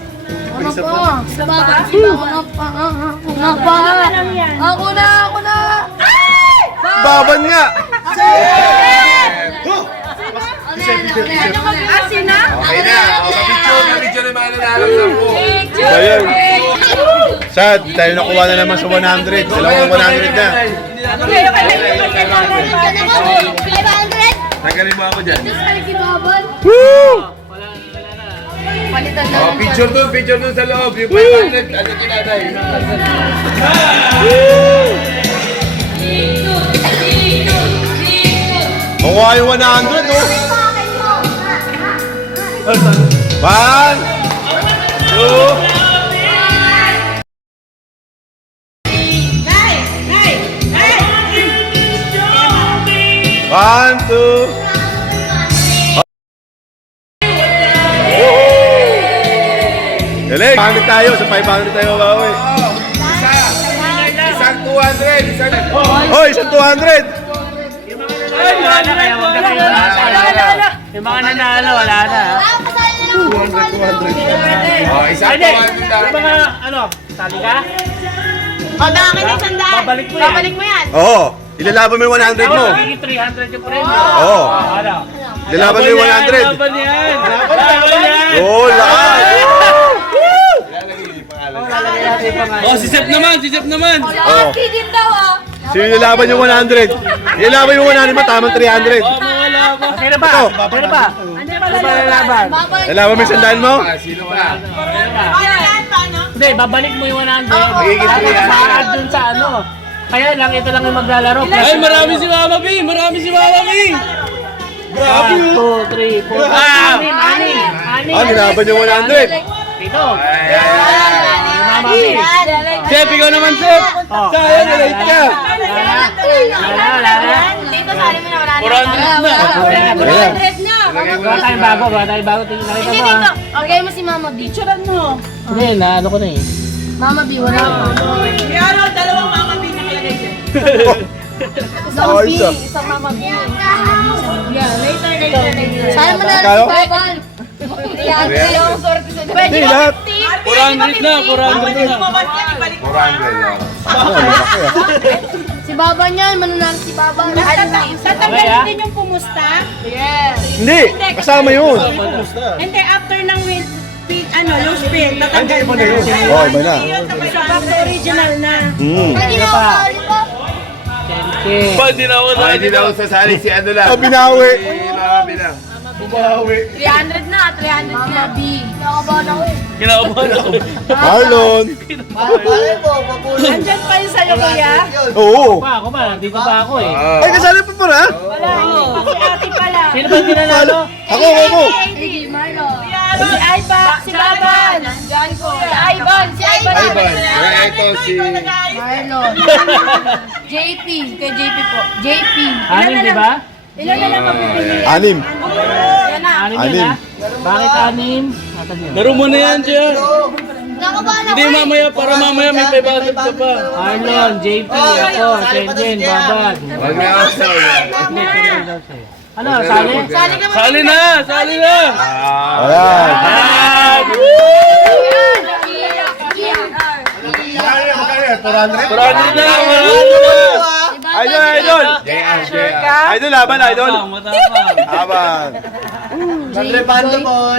Ako na! Baban nga. Asin na? Okay na. Kapicture na mga nanalo sa po. So yun. Sad, di tayo nakuha na naman sa 100. Dalawang 100 na. Nagaling mo ako dyan. Woo! Palitan na. Oh, picture dun sa loob. Yung 500, ano kinatay? Makuha yung 100, oh. 1, 2, One, two. Galing! 500 tayo, sa 500 tayo babawi. Isang 200, isang... Hoy, isang 200! Yung mga nanalo, wala na. Oh, isang 200 lang. Yung mga, ano, tali ka? Babalik mo yan. Babalik mo yan. Oo, ilalaban mo yung 100 mo. Magiging 300 yung premyo. Oo, Ano? ilalaban mo yung 100. Laban yan! Laban yan! Oo, lakas! Oh, si Sep naman! Oo. din daw ah. Sino ilalaban yung 100? Ilalaban yung 100 mo, tamang 300. Wala ba? Sino ba? Ito. Sino ba? Sino ba lalaban? Ilalaban mo yung sandaan mo? Sino pa? Hindi, babalik mo yung 100. Magiging Tapos 300. saan dun sa ano. Kaya lang, ito lang yung maglalaro. Ay, marami si Mama B! Marami si Mama B! Grabe yun! 2, 3, 4, 6, 7, 8. Ah, nilaban yung 100. Ito. Mama B. Chef, ikaw naman, Chef! Sayang, nalate ka! Wala. Dito sa amin na wala na. 400 na. 400 na. Wala tayong bago. Nakita Hindi mo dito. ah. Okay mo si Mama B. Picturean mo. Hindi, ano ko na eh. Mama B, wala ka. Yan o, dalawang Mama B nakalagay dyan. Isang B, isang Mama B. Yeah, later. Saan mo na Kalo? si Babal? Yung sorte sa Hindi, lahat. 400 na. 400 na. 400 lang. Si Baba niyan, manunalo si Baba. Tatanggalin din yung pumusta. Yes. Hindi, kasama yun. Hindi, after ng will, yung spin, tatanggalin mo na yun. Oo, iba na. So, back to original na. Hindi na ako lollipop. Hindi na ako. Hindi na ako sasali si ano lang. Ah, binawi. Si Mama Bilang. 300 na, 300 na. Mama B. Nakabahan ako eh. Kinabahan ako. Marlon. Andyan pa yun sa'yo, kuya. Oo. Ako ba? Dito pa ako eh. Ay, kasali pa pala. Wala, hindi pa si ate pala. Sino ba tinanalo? Ako. Hindi, Marlon. Si Aiba, si Baban. Si Ivan, si Ivan. Ivan. Kaya ito si... Marlon. JP, kay JP po. JP. Anim, di ba? Ilan na lang mapipili? 6. Yan na. Anim Anim. yan ha? Bakit anim? Laro mo na yan, Jer. Nakabahan ako Hindi, eh. mamaya, para mamaya may 500 ka pa. Arlon, JP, ako, Senjen, Babad. Wag na ako sa... Ano, sali? Sali ka mo. Sali na! Sali na! Ayan. Ah! 400 na! Idol. Idol, laban, idol. Matapang. Laban.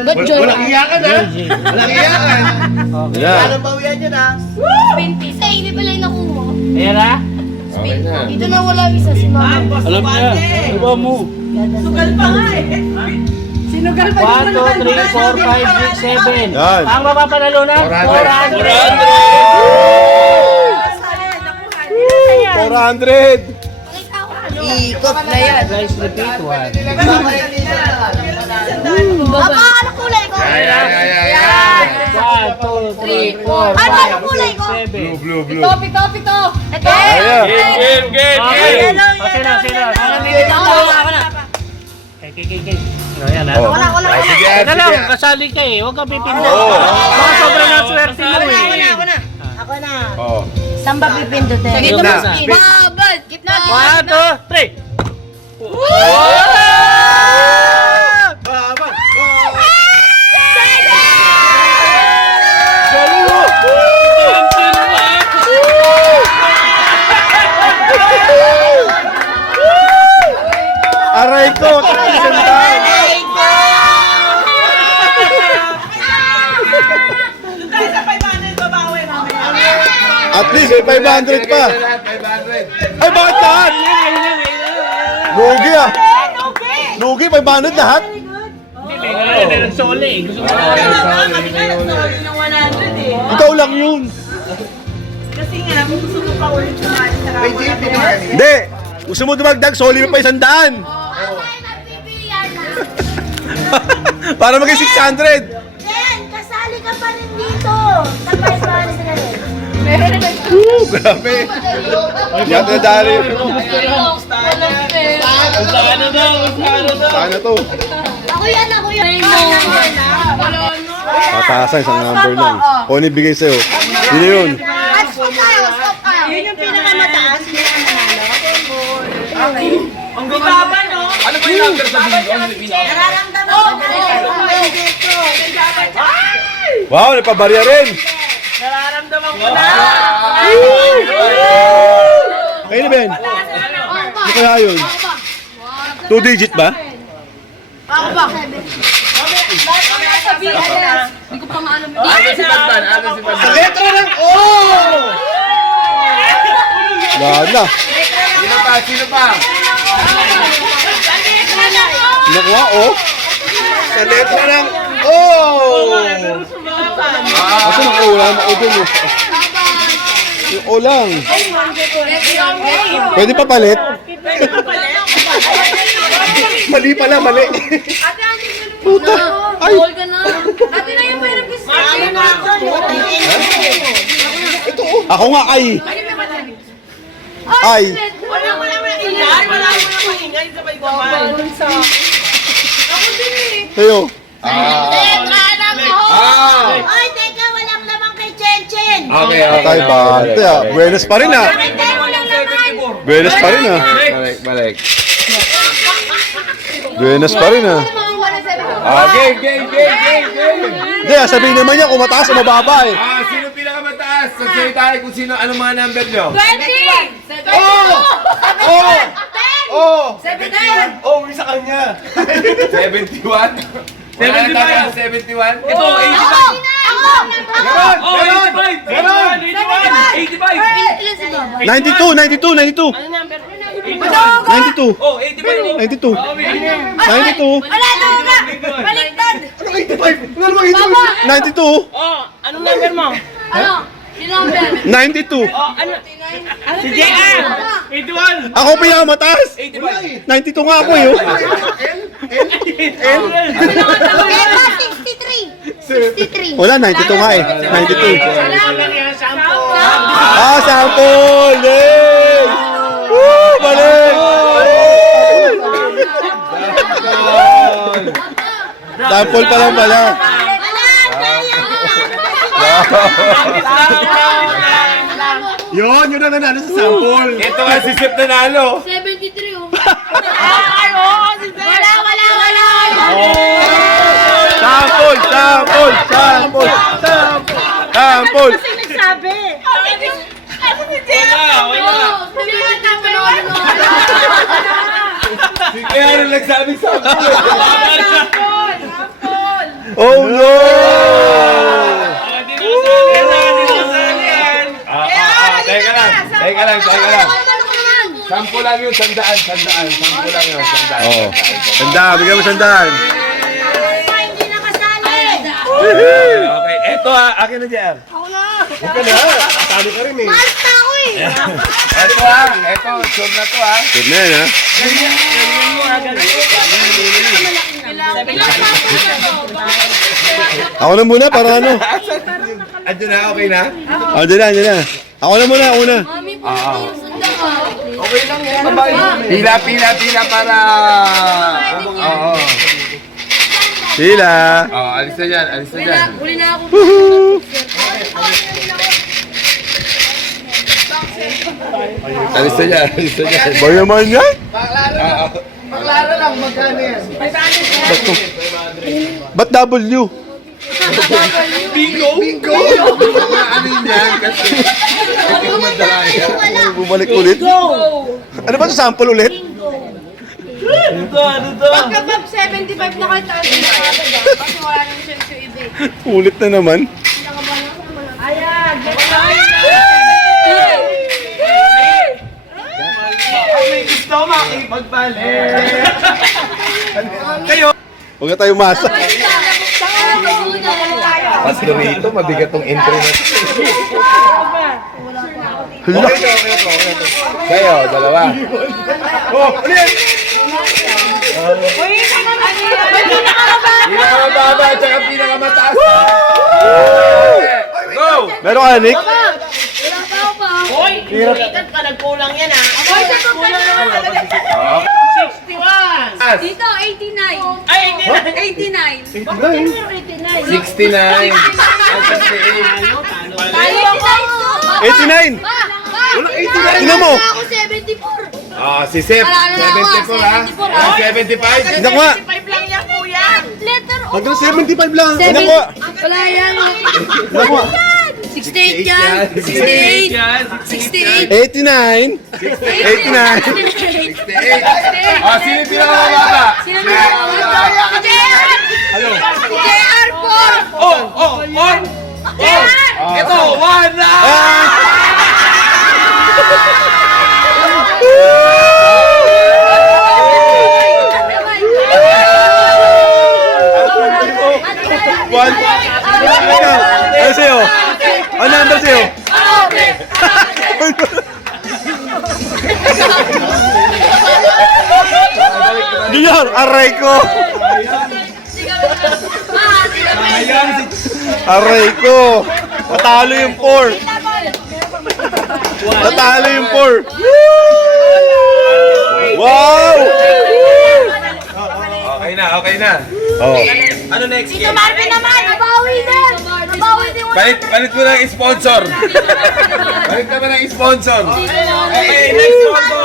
Ba't joy? Walang iyakan ha? Walang iyakan. Yan. Sa ini pala yung nakuha. Ayan ha? Okay na. Dito na wala isa si Mama. Alam niya. Ano ba mo? Sugal pa nga eh. Sinugal pa 1, 2, 3, 4, 5, 6, 7. Yan. Ang mapapanalo na? 400. Ikot na yan. Guys, repeat 1. Papa, ano kulay ko? Ayan. 1, 2, 3, 4, Ano kulay ko? 7. Blue. Pito. Ito. Ayan. Okay. Sino? Okay. Ayan ha. Wala. Sige, Teka lang, sige. kasali ka eh. Huwag kang pipindot. Oo. Baka sobrang na swerte mo eh. Ako na. Oh. Saan ba pipindutin? Sige, na. Babad. Gitna. 1, 2, 3. Aray ko! Sandaan! At least may 500 pa. Ay, bakit lahat? Lugi ah. Lugi, 500 lahat. May nagsole eh. Gusto mo Ikaw lang yun. May JP naman. Hindi. Gusto mo dumagdag, soli mo pa 100. Okay, nagbibilihan na. Para maging 600. Jen, kasali ka pa rin dito. Sa first round na rin. Grabe. Yan na dali. Sana to. Ako yan. Pataasan isang number lang. O nibigay sa'yo. Sino yun? At stop kayo. Yun yung pinakamataas. Ang baba, no? Ano ba yung number sa video? Nararamdaman ko na rin. Wow, nagpabarya rin. Nararamdaman ko na. Kayo na, Ben. Ano kaya yun? 2 digit ba? Ano si Pagban? Sa letra ng O! Wala. Sino pa? Nakuha O. Sa letra ng O! Kasi ng O, wala naman O dun eh. Yung O lang. Pwede pa palit? Mali pala, mali. Puta. Ay. Ako nga ay. Ay. Wala maingay. Sabay-sabay. Sa'yo. Ay, teka, walang laman kay Chen. Okay. Tay ba? Taya, buenas pa rin ah. Tayo walang laman. Buenas pa rin ah. Balik. Buenas pa rin ah. Game. Hindi, sabihin naman niya kung mataas o mababa eh. Sino pinakamataas? Sagsayita tayo kung sino, anong mga number nyo? 20! Oh! 71! Oh, isa kanya! 71? 71? Ito, 92. 92. Oh, 85. 92. 92. Wala na nga! Baliktad! 92. Oh, anong number mo? Ano? Sino number? 92. Oh, ano? Si JR! 81! Ako pinakamataas. 85! 92 nga ako eh. Oh. Eva, 63! 63! Wala, 92 nga eh. 92. Sample! Sample! Yay! Woo! Balik! Sample pa lang pala. Yun na nanalo sa sample. Ito nga si Sip nanalo. 73 oh. Sample! Nagsabi! Kaya ano nagsabi sa akin? Oh no! Teka lang. Sampo lang yun, sandaan. Sampo lang yun, sandaan. Oh. Sandaan, bigyan mo sandaan. Hindi nakasali! Okay, eto akin na dyan. Malas na ako eh! Eto, sure na to Good na yan ha. Ako na muna para ano. Andyan na, okay na? Andyan na. Ako na muna, ako na. Mami po, yung sundan ko. Okay lang yan. Pila para... Oo. Sila. Oo, alis na dyan, alis na dyan. Huli na ako. Alis na dyan, alis na dyan. Ba naman yan? Paklaro lang, magkano yan? Ba't W? Bingo? Bingo? Ano yan? Kasi ikaw madalaya. Bumalik ulit. Ano ba ito? Sample ulit? Pagka 75 na kayo taas na agad kasi wala nang sense yung iba. Ulit na naman. Ayan, Huwag na tayo masa. Paslo rito, mabigat tong entry na. Hala. Kayo, dalawa. Pinakamababa at saka pinakamataas. Go! Meron ka, Nick? Ikat ka, nagkulang yan ah. Kulang naman talaga. 61. Dito, 89. Ay, 89. 69. 68. Tayo ako. 89! Wala 89. Tingnan mo. Ako 74. Ah, si Sep, 74 ha? 75? Hindi ko nga. 5 lang yan, kuya. Letter O. Hanggang 75 lang. Hindi ko nga. Wala yan. Hindi ko nga. 68 yan. 68. 89. 89. 68. Ah, sino yung pinakamababa? Sino na? Si JR. Si JR po. Ito, 1 na! One. Ano sa'yo? Ano number sa'yo? Junior, aray ko! Aray ko! Natalo yung 4! Natalo yung 4! Wow! Okay na, okay na. Oh. Tito Marvin naman. Nabawi din. Nabawi din. Palit mo ng sponsor. Palit naman ng sponsor. Okay, next sponsor.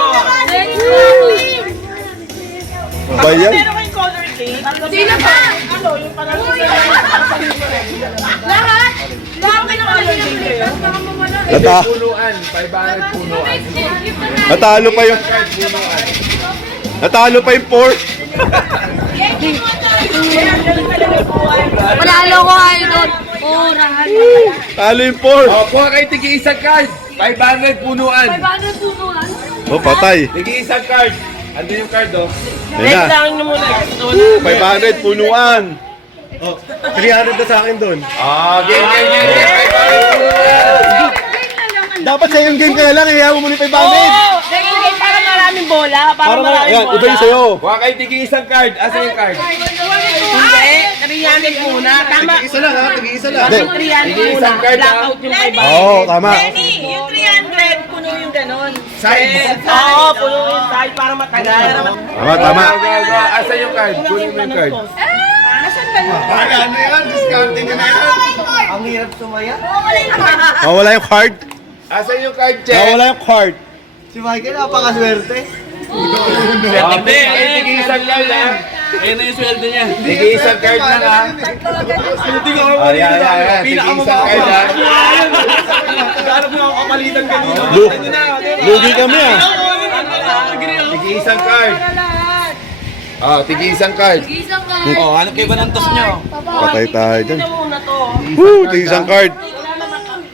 Ba yan? Meron kayong color cake. Sino pa? Ano, yung parang Lahat. Lahat may nakalagay ng plate. Nata Punuan, 500 punuan. natalo pa yung... Natalo pa yung 4. Panalo ko idol. Oh, rahan. Talo yung 4. O, kuha kayo tigi isang card. 500 punuan. 500 punuan. Oh, patay. Tigi isang card. Ano yung card, oh? Ayan na. lang na muna. 500 punuan. Oh, 300 na sa akin doon. Ah, game. 500 punuan. Dapat sa yung game ka na lang, iyaw mo muna yung 500. Nagiging para maraming bola. Para maraming Ayan, bola. iba yung sa'yo. Kuha kayo tigi isang card. Asa yung card? Hindi, 300 muna. Tama. Isa lang ha, isa lang. Yung 300 Sige, muna. isang card, Blackout yung 500. Oo, tama. Yung 300, puno yung ganon. Side. Oo, puno yung side para matagal. Tama, tama. Go. Asa yung card? Kunin mo yung card. Nasaan ka nun? Ano yan? Discounting na yan. Nawala yung card. Asa yung card, Che? Nawala yung card. Hindi, tigi isang card, ha? Ayun na yung sweldo niya. Tigi isang card lang, ha? Ayan. Tigi isang card, ha? Lugi kami ah. Tigi isang card. Ah, tigi isang card. Isang ka. Oh, hanap kayo ba ng tos nyo? Patay tayo dyan. Muna to. Woo, ito isang card.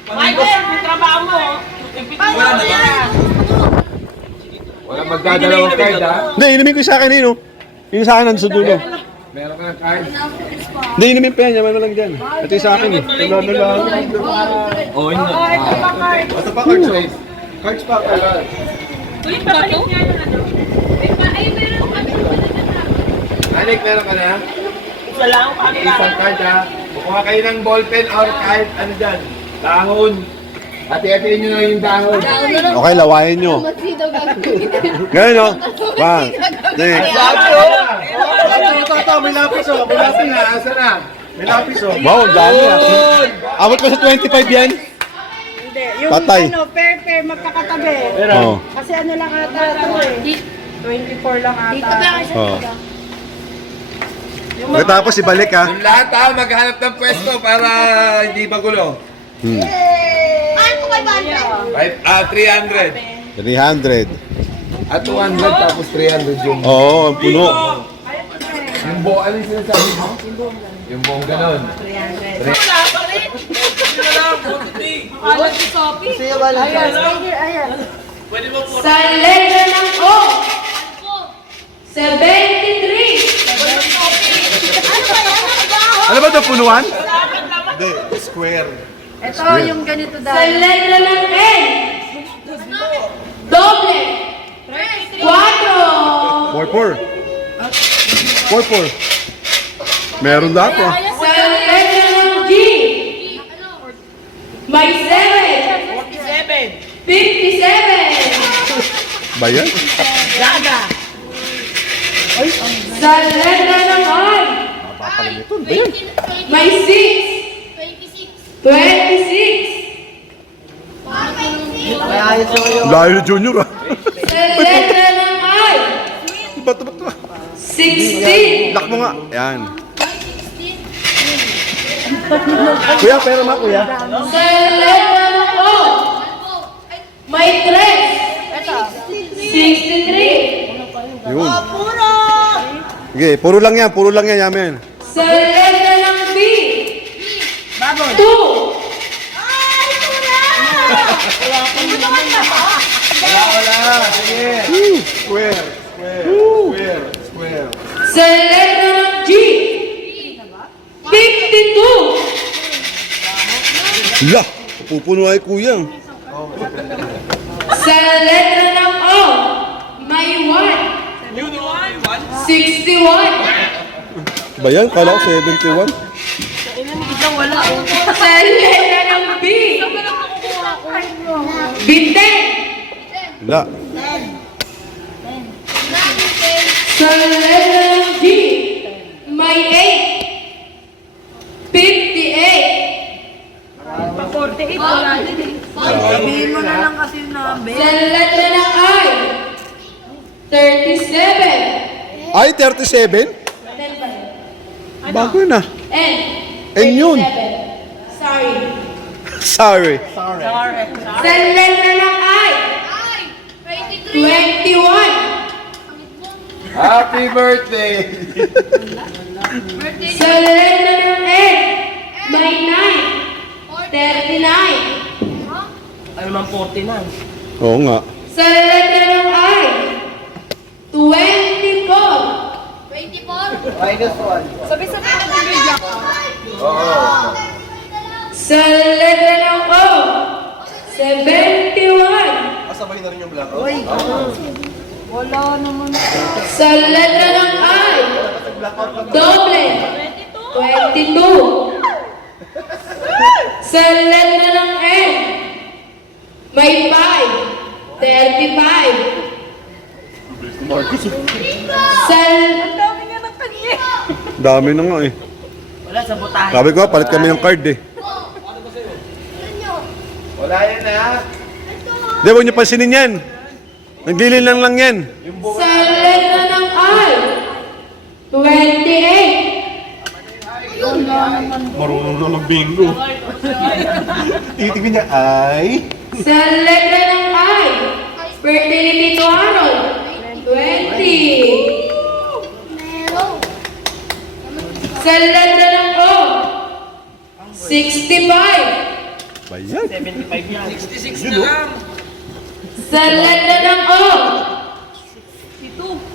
Michael, yung trabaho mo. Wala na ba? Wala magdadalawang card, ha? Hindi, inumin ko sa akin yun. Oh. Yung sa akin nandun sa dulo. Meron ka ng card? Hindi, inumin pa yan. Yaman mo lang dyan. Ito yung sa akin eh. Ito lang. Oh, hindi. Ito pa cards oh. Cards pa. Uy, papalit niya na ano. Anik, meron ka na? Isa lang, ano lang. Isang card ha. Kukuha kayo ng ballpen or kahit ano dyan. Dahon. Hati-hatiin nyo na yung dahon. Okay, lawayan nyo. Ganyan, no? Bang. Next. Ito, may lapis oh. May lapis na. Asa na? May lapis oh. Wow, ang dami ah. Abot pa sa 25 yan? Hindi, yung Patay. ano, pair magkakatabi. Oo. Kasi ano lang ata ito eh. 24 lang ata. Oh. Pagkatapos ibalik ha. Yung lahat ha, maghanap ng pwesto para hindi magulo. Ano ko kay Bandre? 300. 300. At 200 tapos 300 yung... Oo, ang puno. Yung buong, ano yung sinasabi mo? Yung buong ganon. Sa letra ng O, 73. Ano ba ito, punuan? Ito yung ganito Sa dahil. letra ng N, doble. 4. 4-4. Meron lahat ah. Sa letra ng G, may 7. 57. Ba yan? Sa letra ng I, may 6. 26. Layo na junior ah. Sa letra ng I, Ba't ba ito? 16. Lock mo nga. Yan. Kuya, pera ma kuya. Sa letra ng O, may 3. 63. Yun. Sige, puro lang yan, yamin. Sa letra ng B, 2. Sa letra ng G, 52. La, pupuno ay kuya. Sa letra ng O, may 1. 61. Ba yan? Kala ko 71. Sa letra ng B, Biten. La. Sa letra ng G, may 8. 58. Pa-48 wala din eh. Sabihin mo na lang kasi na Sa letra ng I, 37. Ay, 37? Bago na. N. N yun. 37. Sorry. Sorry. Sa letra ng I, 21. Happy birthday! Sa letra ng N, may 9. 39. Ano naman 49? Oo nga. Sa letra ng I, 24. Sabi sa mga video. Sa letra ng O, 71. Wala naman. Sa letra ng I, doble. 22. Sa letra ng N, may 5. 35. Sa Dami nga ng tagi. Dami na nga eh. Wala sa butahe. Sabi ko, palit kami ng card eh. Wala yan ha. Hindi, huwag niyo pansinin yan. Naglililang lang yan. Sa letra ng I, 28. Marunong na mag-bingo. Titignan niya, ay... Sa letra ng I, birthday ni Tito Harold, 20. Sa letra ng O, 65. Ba yan? 75 yan. 66 na lang. Sa letra ng O,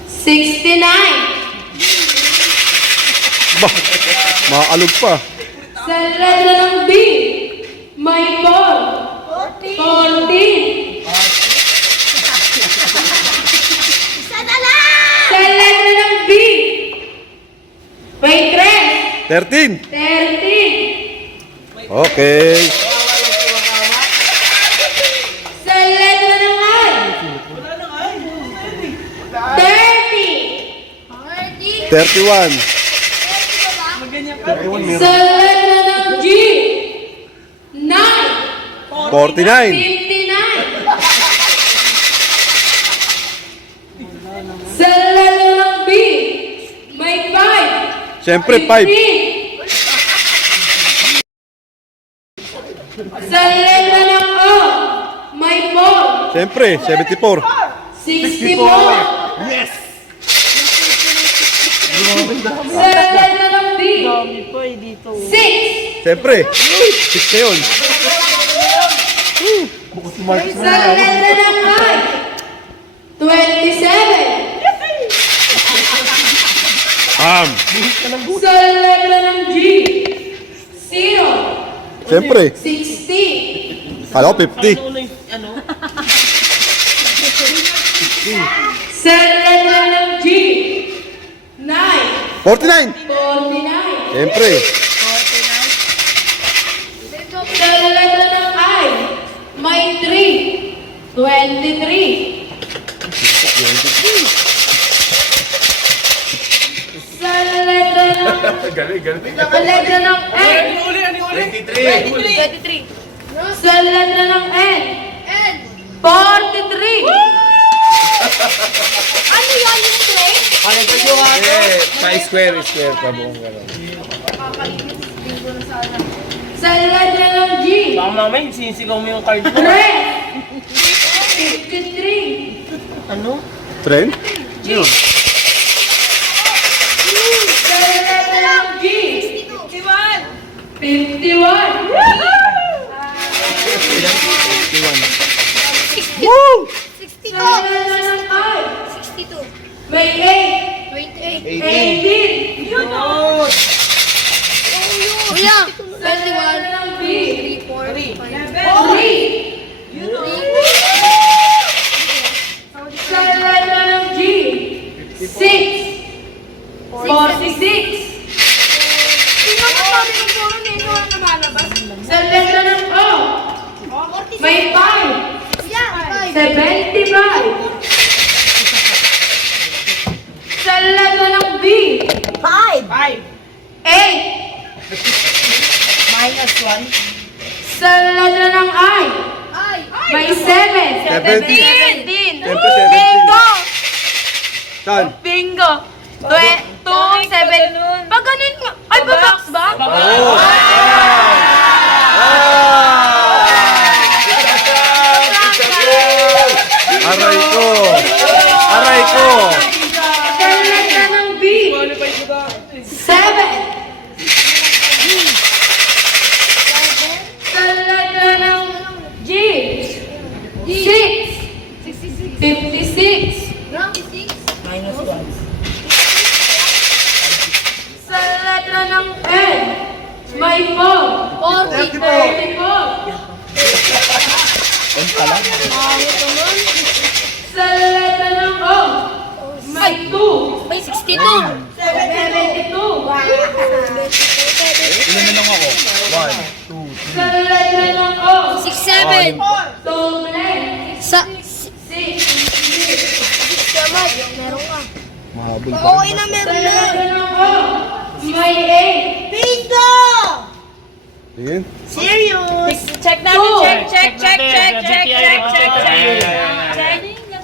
69. Ba, makaalog pa. Sa letra ng B, may 4. 14. Isa na lang! Sa letra ng B, may 3. 13. 13. Okay. Sa letra ng I. 30. 31. Sa letra ng G. 9. 49. 59. Sa letra ng B. May 5. Siyempre, 5. 15. Sa letra ng O. May 4. Siyempre, 74. 64. Yes! Sa letra ng B. 6. Siyempre, 6 na yun. Sa letra ng I. 27. Sa letra ng G. 0. Siyempre, 60. kala ko 50. Sa letra ng G. 9. 49. 49. Siyempre, Sa letra ng I. May 3. 23. Sa letra ng Galing. letra ng N. 23. Sa letra ng N. 43. Ano yun yung tray? Square pa buong gano'n. Sa letra ng G. Baka mamaya, sinisigaw mo yung card mo. 53. trend. Sa letra ng G. 51. Sa letra ng I. May 8. 18. Sa letra ng B. 3. Sa letra ng G. 6. 46. Sa letra ng O. May 5. 75. Sa letra ng B. 5. 8. Sa letra ng I. May 7. 17. 17. Siyempre, 17. Saan? Bingo. 2, 7. Pag ganun nga. Ay, babaks ba? Aray ko. Aray ko. Sa letra ng B. 7. Sa letra ng G. 6. 56. Sa letra ng N. May 4. 34. Sa letra ng O. May 2. May 62. 72. Sa letra ng O. 67. Doble. Sa... 6. Meron ka. Okay na, Sa meron na. letra ng O. May 8. Bingo! Tingin. Serious? Check natin, check.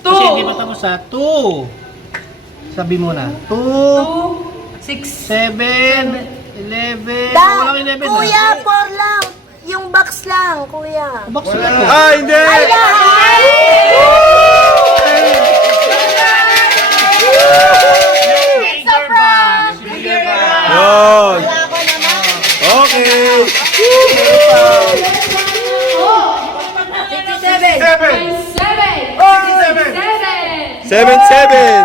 2. Tapos sa 2. Sabi mo na. 2, 7, 11. Walang 11 na. Kuya, 4 lang. Yung box lang, kuya. Box na to. Ah, hindi! Yun. Okay. 7-7.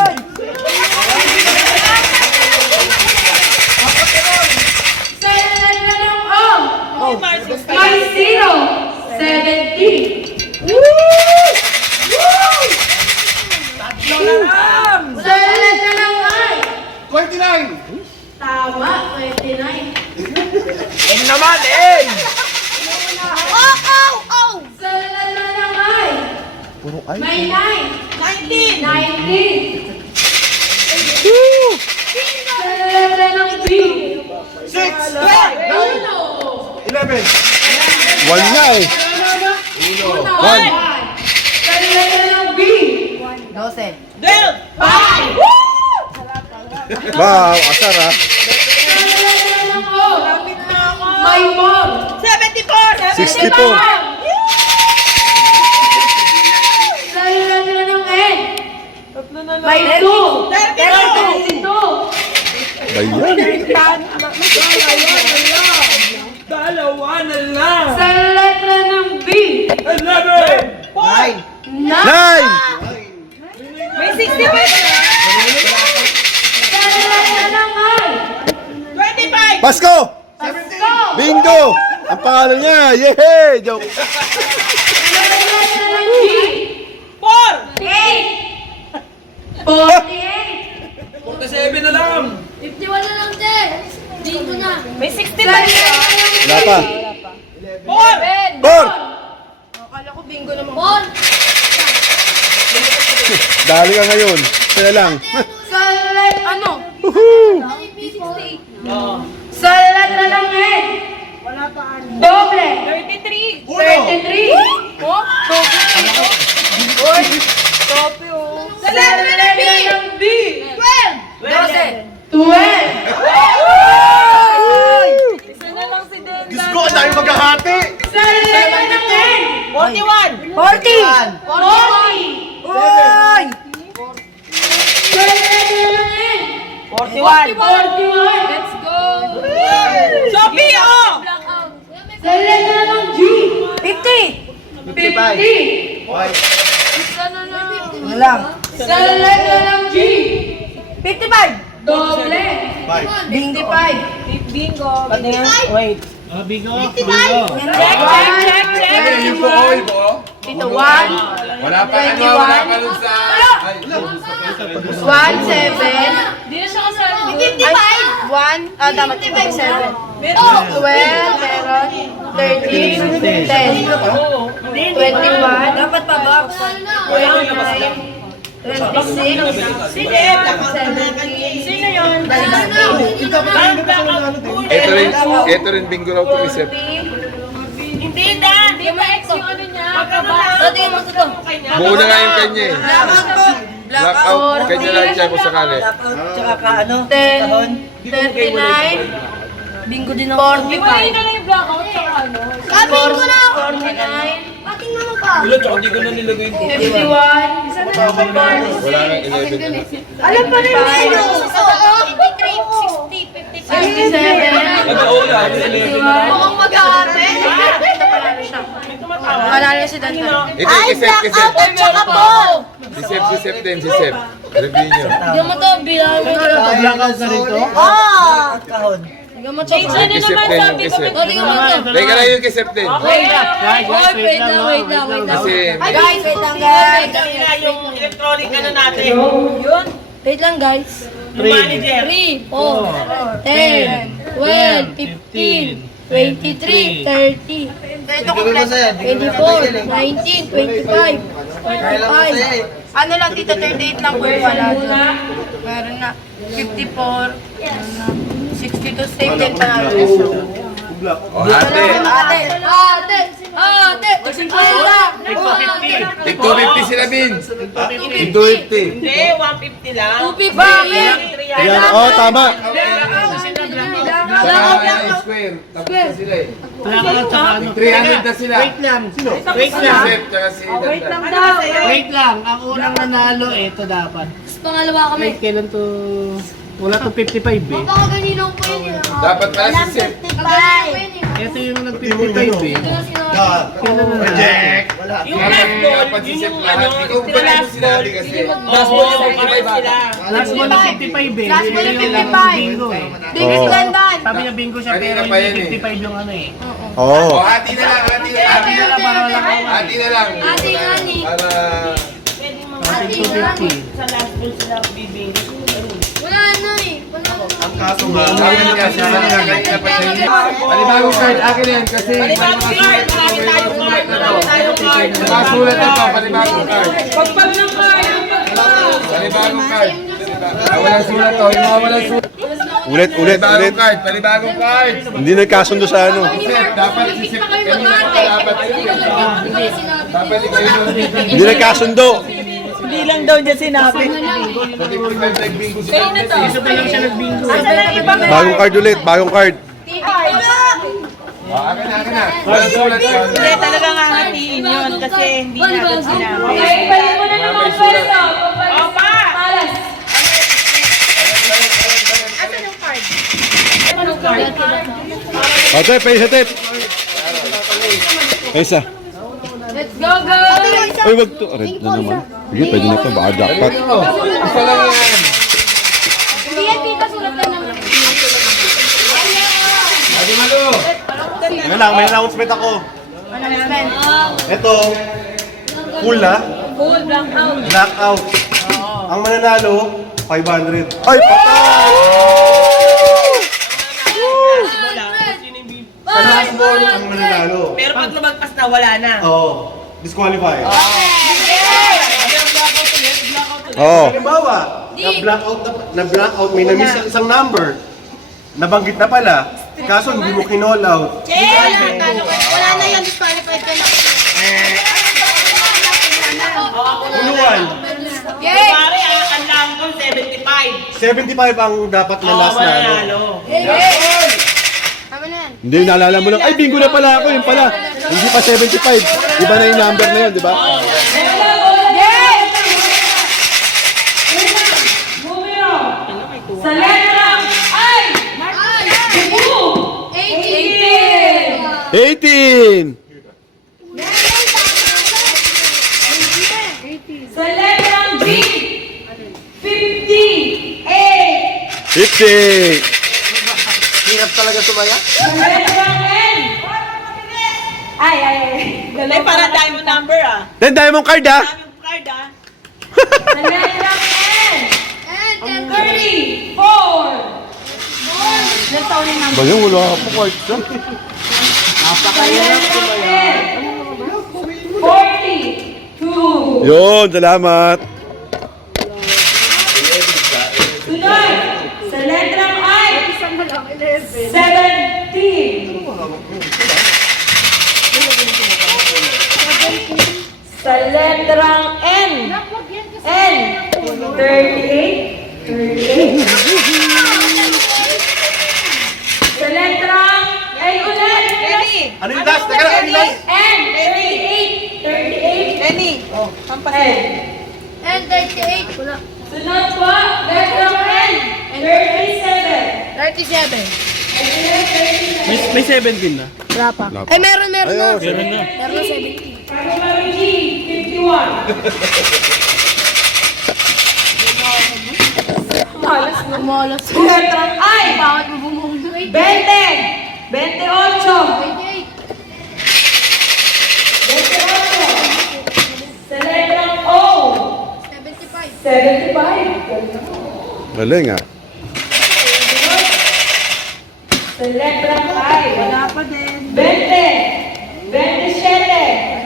Sa letra ng O. May 0. 70. Sa letra ng I. 29. Tama, 29. May 9. 19. 19. Sa letra ng B. 1 na eh. 1. Sa letra ng B. 12. 5. Wow, asar ah. Sa letra ng O. May 4. 64. Sa letra ng N. May 2. 32. Bayan. Sa letra ng B. 9. 9. May 65. Sa letra ng I. Pasko! Pasko. Bingo! Ang pangalan niya, yehey! Joke. Sa letra ng G. 8. 48. 47 na lang. 51 na lang, te. Dito na. May 60 Sa letra ng Wala pa. 4. 4! Akala ko bingo naman. 4. Dali ka ngayon. Sila lang. Sa letra Ano? Woohoo! Sa letra ng N. Doble. 33. 33. Oh? Oy! Topi oh. Sa letra ng B. 12. 12. Isa na lang si Denda. Diyos ko, ang dami maghahati! Sa letra ng N. 41! 40. 40. Oy! Sa letra ng N. 41! 41. Let's go. Sophie oh! Sa letra ng G. 50! 50. Isa na lang. Wala. Sa letra ng G. 55! Doble. Bingo! Bingo! Wait. Check! Yung buo, yung buo. Dito, 1, Wala pa ano, wala pa rin sa... Ay, 7. Di na siya kasama. 1, tama, 57. 12, meron. 13, 10, 21. Dapat pa box. 29, 26, 17. Sino yun? Ito rin bingo raw to isip. Hindi na. Di ba ex yung ano niya? Pati yung magtuto. Buo na nga yung kanya eh. Blackout, kanya lang siya kung sakali. Tsaka ka ano? 10, 39, bingo din ako. 45. Iwalay na lang yung blackout tsaka ano. Sabihin ko na ako. 49, Pating naman ka. 51, Wala nga 11. Alam pa rin na yun. 53, 60, 55. 57, 61. Mukhang mag-aabe. Manalo si Dantan. Ito yung kisip. At saka ball. Kisip din, kisip. Review nyo. Diyan mo to, bilang mo. Blackout na rito? Ah! Diyan mo to. Kisip din yung kisip. O, tingnan mo to. Teka lang yung kisip din. Wait lang. Wait lang. Kasi Guys, wait lang guys. Yung electronic ano natin. Wait lang guys. 3, 4, 10, 12, 15, 23, 30, 24, 19, 25, 25. Ano lang dito, 38 lang po yung wala doon. Meron na 54, 62, same din panalo. O, ate. Tig 250 sila, Bin. Tig 250. Hindi, 150 lang. 250. Yan, oh, tama. Saka square. Tapos na sila eh. Tig 300 na sila. Wait lang. Wait lang. Kisip, tsaka si Dandan. Wait lang. Ang unang nanalo, ito dapat. Pangalawa kami. Wait, kailan to? Wala to 55 eh. Baka ganino po yun. Dapat pala si Sip. Ito yung nag-55 eh. Kailan na Project. Yung last ball, Dapat si yun Sip yung lahat. ano, Ikaw ba na sinabi kasi? last ball yung mga sila. Last one na 55 eh. Last one na Ito yung 55. bingo eh. Dinis Dandan. Sabi niya bingo siya pero Kanina pa yan hindi eh. 55 yung ano eh. Oh. O, hati na lang, hati na lang. Sabi nila para lang ako. Hati na lang. Hati, hati. Para... Ating 250. Sa last ball sila bibing. Wala na eh. Wala Ang kaso nga, Akin yan, sana nga, kahit na pa sa inyo. Panibagong card, akin yan, kasi panibagong card, marami tayong card, Nakasulat na to, panibagong card. Panibagong card. Walang sulat to, yung mga walang sulat. ulit. Panibagong card. Hindi nagkasundo sa ano. Dapat isip, kanina pa dapat dapat ikaw yung Hindi nagkasundo. Hindi lang daw niya sinabi. nagbingo siya. Bagong card ulit, bagong card. Akin na. Walang sulat yun. Hindi, talaga nga hatiin yun kasi hindi natin sinabi. May sulat. Ate, paisa tip. Paisa. Let's go, girls! Ay, wag to. Red na naman. Sige, pwede na ito. Baka jackpot. Isa lang yan. Hindi yan, tita, sulat na naman. Adi Malo. Ano lang, may announcement ako. Ito, full na. Full blackout. Blackout. Ang mananalo, 500. Ay, patay! Sa last ball, ang mananalo. Pero pag lumagpas na, wala na. Oo. Disqualified. Oo. Halimbawa, na-blackout, may na-miss ang isang number. Nabanggit na pala. Kaso hindi mo kinall out. Wala na yan, disqualified ka na. Puluan. Pare, ang lang ko, 75. 75 ang dapat na last na ano. Tama na yan. Hindi, naalala mo lang. Ay, bingo na pala ako. Yun pala. Hindi pa 75. Iba na yung number na yun, di ba? Sa letrang I! 18! 18! Sa letrang G! 58! 50! Hirap talaga sumaya. Sa letrang N! Ay. Dali, para diamond number ah. Then, diamond card ah! Diamond card ah. Sa letrang N! And 34! Ba yun? Wala ako card siya. Sa letrang N! 42! Yun, salamat. Sunod! Sa letrang I! 17! Sa letrang N! N! 38! Sa letrang N ulit! Ano yung last? Teka lang, ano yung last? N! 38! Lenny. N! And 38. Wala. Sunod po, letrang N! 37! 37. May 17 na. Eh, meron na. Ayun, Meron na. Meron na 70. Category G! 51! Umalas. Letrang I! Bakit mo bumundo? 20! 28! 28. 28! Sa letrang O! 75. 75! galing ah. Sa letrang I! Wala pa din. 20! 27! Ano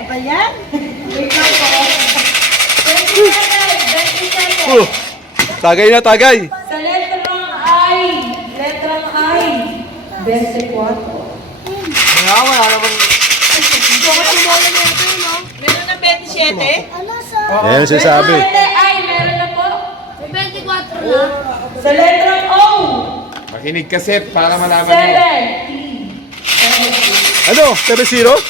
ba yan? Wait lang po. 27! 27! Tagay na, tagay. Sa letrang I! Letrang I! 24. Wala naman. Meron na 27? Ano sa? Ayan, sinasabi. Letrang I! Meron na po. May 24 na. Sa letrang O! Makinig kasi para malaman mo. 70! Ano? 7-0? 70?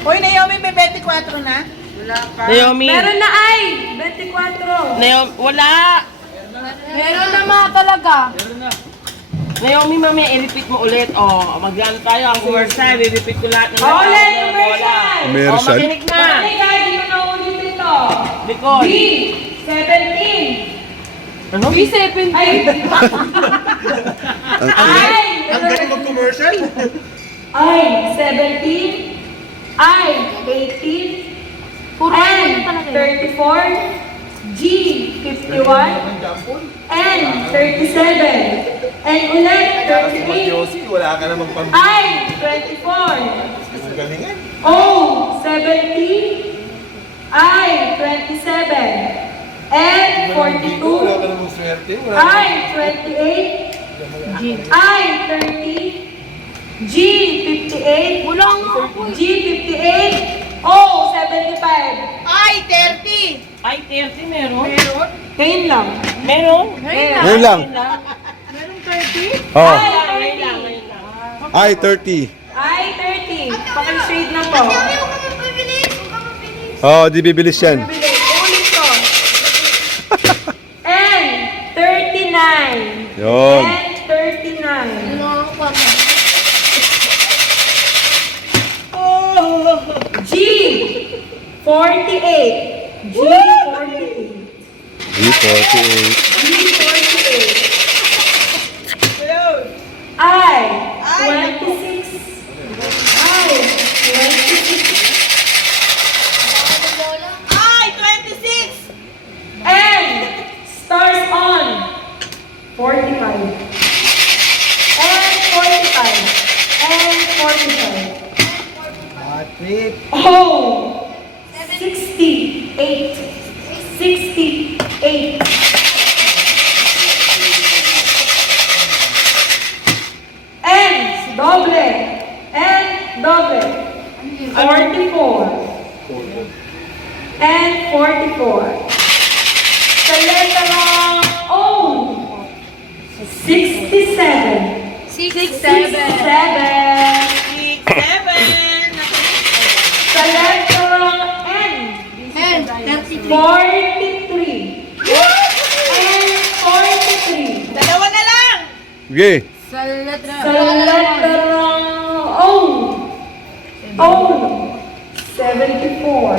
Hoy, Naomi, may 24 na? Wala pa. Naomi. Meron na I! 24! Naomi, wala. Meron na mga talaga. Naomi, mami, i-repeat mo ulit. Oh, maglaan tayo. Ang commercial, i-repeat ko lahat ng Ulit, wala. commercial! May Oh, Rizal. makinig na. Hindi kahit di ko na ulit ito. Because. B! 17! Ano? B17! Ay! Ay! Ang galing mag-commercial. I! 17! I! 18! Puro N! ano talaga. 34! G, 51. N, 37. N ulit, 38. Wala ka namang pang... I, 24. O, 70. I, 27. N, 42. Wala ka namang swerte. I, 28. I, 30. G, 58. G, 58. O, 75. Ay, 30! Ay, 30 meron? Ngayon lang. Meron? Ngayon lang. Merong 30? Oh. I, Ngayon 30. lang, ngayon lang. I 30. I, 30. Paki-shade na po. Huwag ka mabibilis. Huwag ka mabibilis. Oh, di bibilis yan. Ulit ko. N, 39. Yun. N, 39. Ano ako pa? G, 48. G, 48. G48. G, 48. I, 26. I, 26. Ay, 26! And stars on 45. And 45. And 45. Oh, 68. 68. And doble. And doble. 44. And 44. Sa letra O, 67. 67. 67. 7. Sa letra N, And, 33. 43. And 43. Dalawa na lang! Sige. Sa letra O, 74.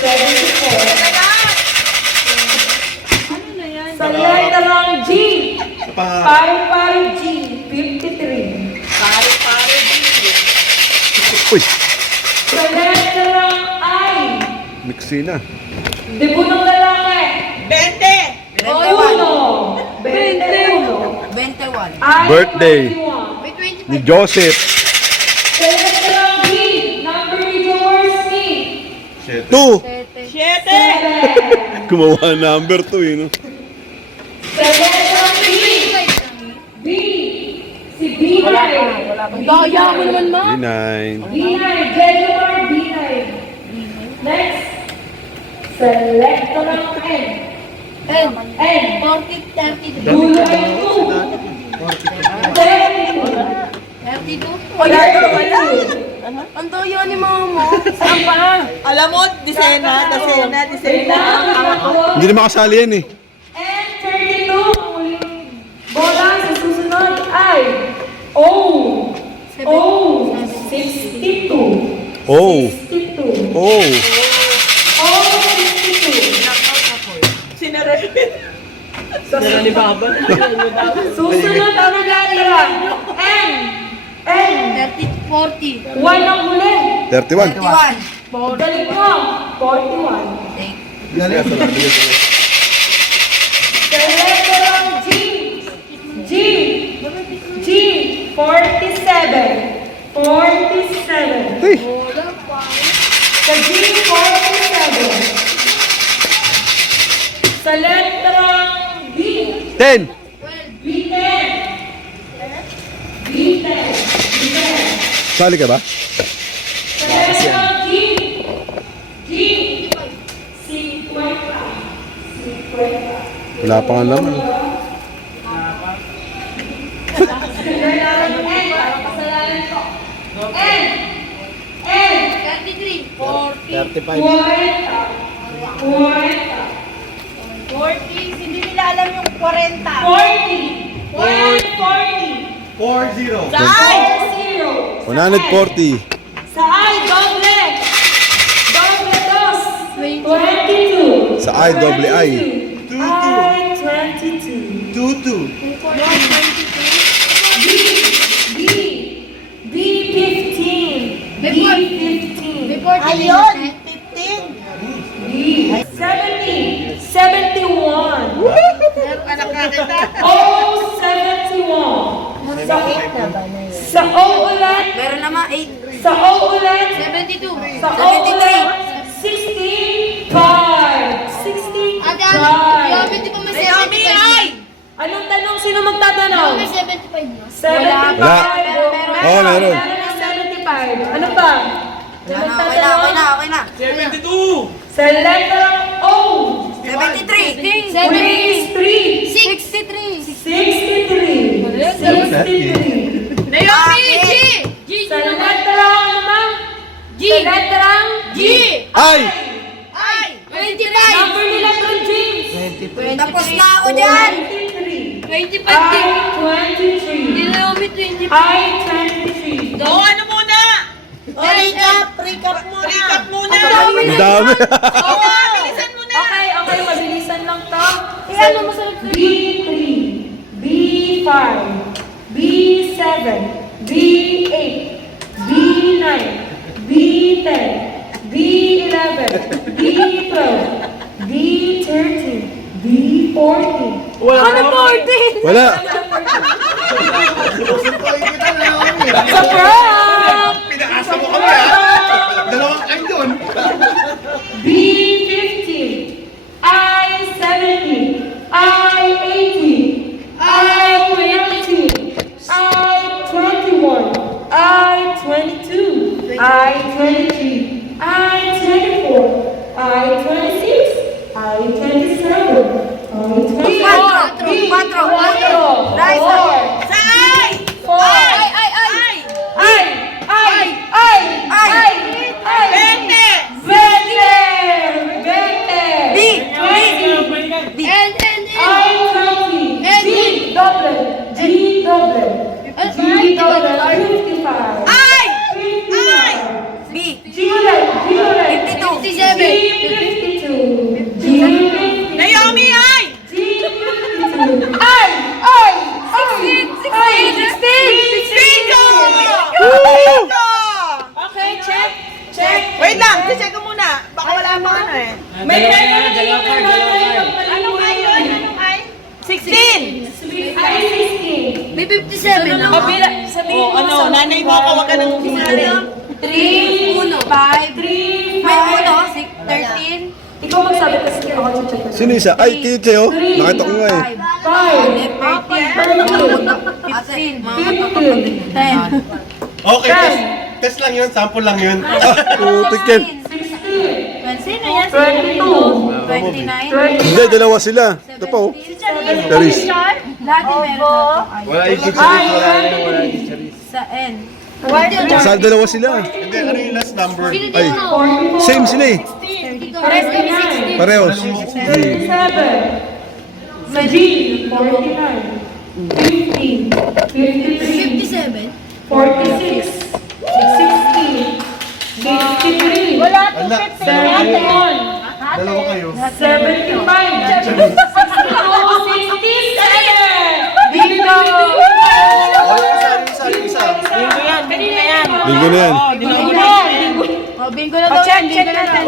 74. Sa letra G, paro-paro G, 53. Uy, Sa letra I, mixi na. debut ng lalaki. 20! Uno. 21. 21. I, Birthday. 21. May 20 Ni Joseph. Sa letra B, number ni Jaworski. 2. 7. Gumawa number 2 eh, no? Sa letra B, B, si B9. Daya mo naman, ma. B9. B9, Jennifer B9. Next, sa letra N. And, N, 40, 32. dulo ay 2. 32. Ang doyo ni mama mo. Saan pa? Alam mo, disena. Wait lang, ako. Hindi na makasali yan eh. And 32, ang huling bola sa susunod ay O. O. 62. Oh. 62. Oh. O. 62. Dala ni Baba. Susunod ang letra. N. N. 40. 1 ang huli. 31. 21. Galing mo. 41. Sa letra G. G. G. 47. 47. Hey. Sa G, 47. Sa letra B. 10. B10. B10. B10. Sali ka ba? Sa letra G. G. 50. 50. Wala pa nga naman. N. N. 33. 40. Hindi nila alam yung 40. 40. 40. 4-0. Ay! 140. Sa I, doble. Doble dos. 22. Sa I, doble I. I, 22. 2-2. B, B, B15. B15. May 40 Ayun! minutes, 15. B, 70. 71. O 71. Sa O ulit. Meron naman 8. Sa O ulit. 72. Sa O ulit. 65. 65. Ate Ami, di ba may 75? Anong tanong? Sino magtatanong? May 75 na. 75. Wala. Oo, meron. Meron na 75. Ano pa? Okay na. Sa letra O. 73. 3. 63. 63. 63. Naomi, G! Sa letra ano ba? G! Sa letrang G! Ay! Ay! 25! Number ni Lebron James. Tapos na ako dyan! 23. 25 din. I-23. Naomi, 25. I-23. Do, ano muna? Recap muna. Ang dami. Bilisan mo na! Okay, mabilisan lang to. Ano mo sa B3, B5, B7, B8, B9, B10, B11, B12, B13, B14. Ano 14? Wala. Sa prank! Pinaasa mo kami ha. Dalawang kayo doon. B50, I70, I80, I20, I21, I22, I23, I24, I26, I27, Quatro. Nice. Sa I! Naomi, I! Okay, check. Wait lang, check ko muna. Baka wala pa ano eh. May dalawa card. Anong ay yun? Anong ay? 16! Ay, 16. May 57 na. Sabihin mo Ano, nanay mo ako, wag ka nang kumali. 3, 1, 5, 3, may 5. 1, 13, Ikaw magsabi kasi ako check. Sino isa? Ay, kito sa'yo. Nakita ko nga eh. 15, mga 10, Okay, test lang yun, sample lang yun. Putik yan. 20 na yan, 29, Hindi, dalawa sila. Ito pa oh. Charis. lahat yung meron Wala yung Charis, wala yung Charis. sa N. Saan dalawa sila? Hindi, ano yung last number? Ay, same sila eh. Pares kami 16. Parehos. 37. Sa G, 49. 50. 53. 57. 46. 60. 63. Wala po 51. Dalawa kayo. 75. 67. Dito. Isa. Bingo yan. Linggo na yan. O, bingo na daw yan, bingo na daw.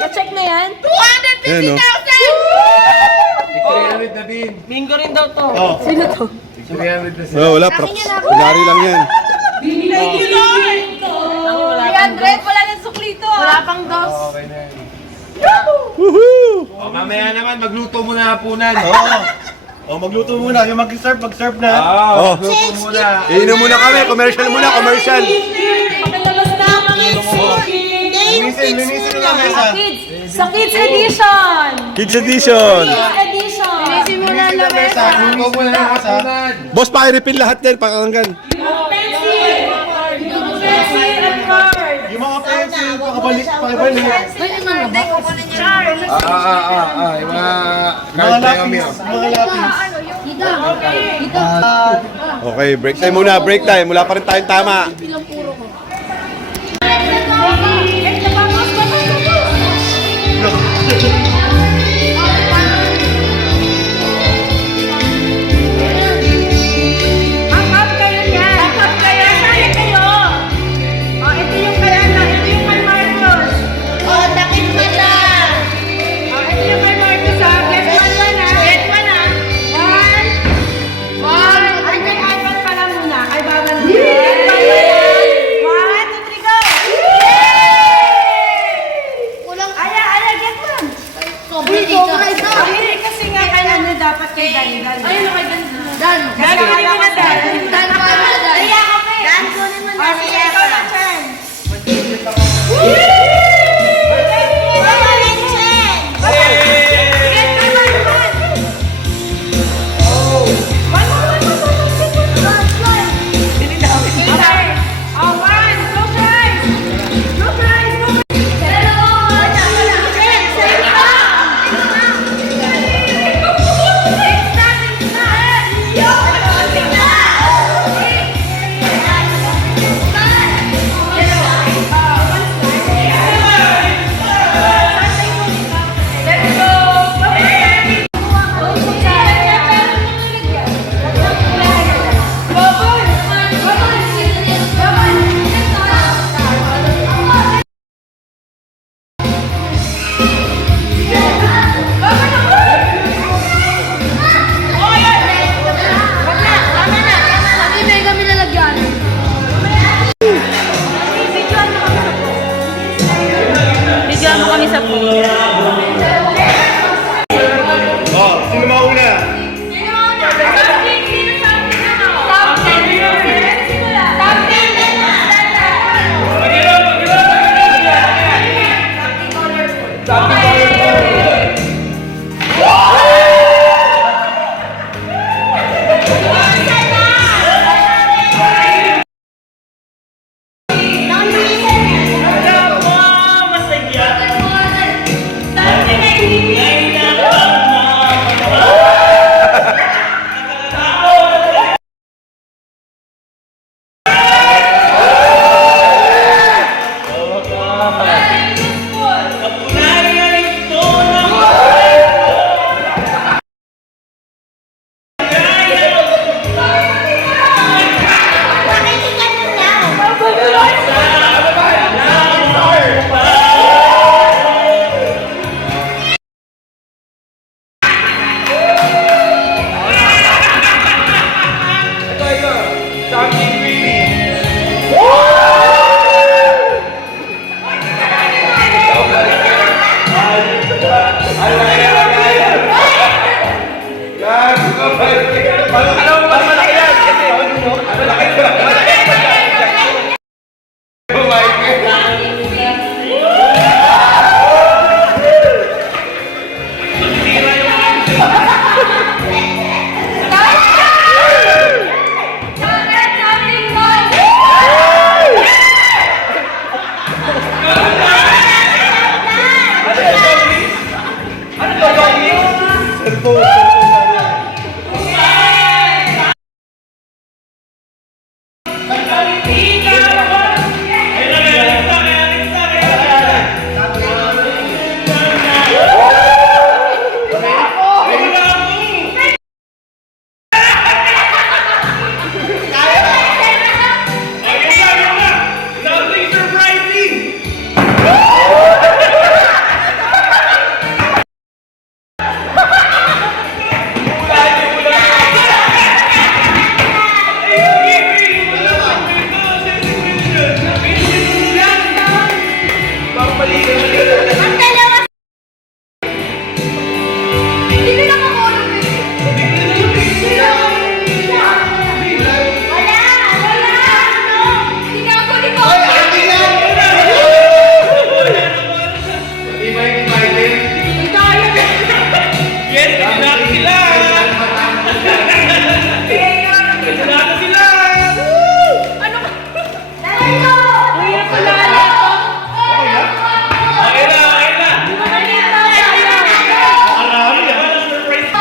Na-check na yan? Ayan oh. 300 na din. Bingo rin daw to. Oh. Sino to? 300 na sila. Oh, wala, props. Kunwari lang yan. Thank you, Lord. 300, wala nang suklito. Wala pang dos. Okay na yan. Woohoo! O, mamaya naman, magluto muna hapunan. Oo. O, magluto muna. Yung mag-serve na. Oh. Magluto muna. Inom muna kami. Commercial muna, commercial. Pakilabas na ang Linisin na lang mesa. Sa Kids Edition. Kids Edition. Kids Edition. Linisin mo na Linisin na mesa. Luto muna ng mesa. Boss, paki-refill lahat yan, pakanggan. Yung pencil. Yung pencil at card. Yung mga pencil, pakabalik. Hindi, kukunin niya. Yung mga lapis. Mga lapis. Dito. Dito. Okay, break time muna, break time. Wala pa rin tayong tama. Ilang puro ko. Up kayo niyan. Up kayo. Saan kayo? Oh, ito yung kay ano. Ito yung kay Marcos. Oh, takip mata. Oh, ito kay Dan. Ayun, okay, Dan. Dan. Dan, kunin mo na Dan. Dan, paano na Dan? Dan, kunin mo na. O, sige, ikaw na, Chen. Kami may kami lalagyan. Bigyan mo kami sa pool. Oh, sino mauna?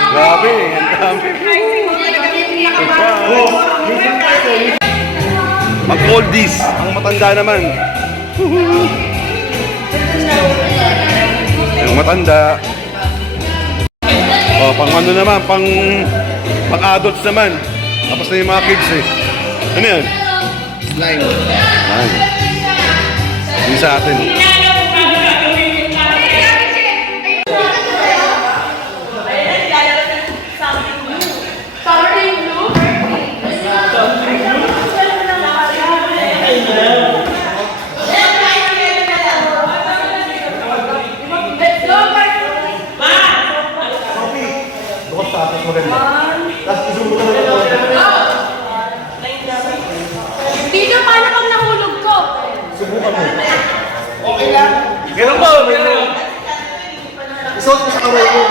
Grabe, ang dami. Mag-oldies, ang matanda naman. Ang matanda. Oh, pang ano naman, pang adults naman. Tapos na yung mga kids eh. Ano yan? Slime. Ay. Yung sa atin. Ganun ba? Ganun. Isuot mo sa kamay mo.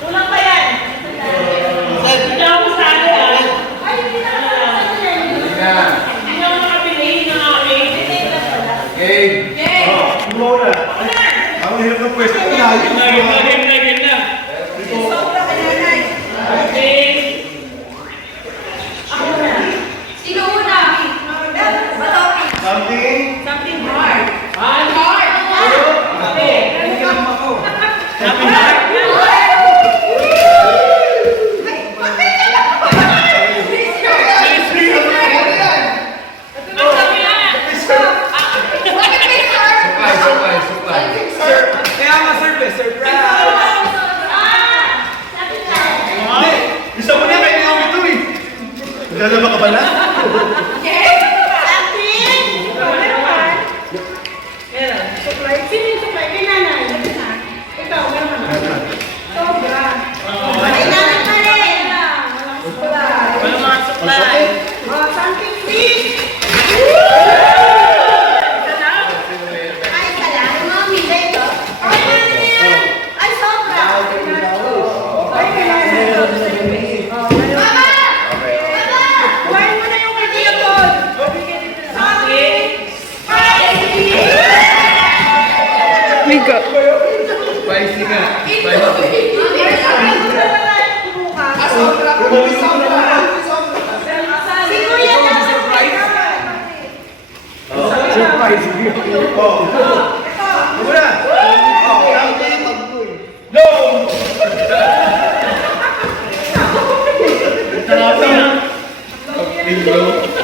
Kulang pa yan. Hindi ako sa ano yan. Hindi ako nakabili ng aking. Game. Ang hirap ng pwesto ko na. Sino una? Something hard. Supply. Kaya nga surprise! Hindi! Gusto mo niya kayo yung ito eh! Naglalaba ka ba na? Supply. Sino yung supply? Kay nanay. Ikaw, meron ka na. Sobra. Kailangan pa rin. Walang supply. Walang mga supply. Oh, something sweet. Ay, salamat, mami. Dito. Ay, mami. Ay, sobra. Ay, kailangan. Mama! Kuhain mo na yung idea ko. Sorry. Spicy nga. Si Kuya na.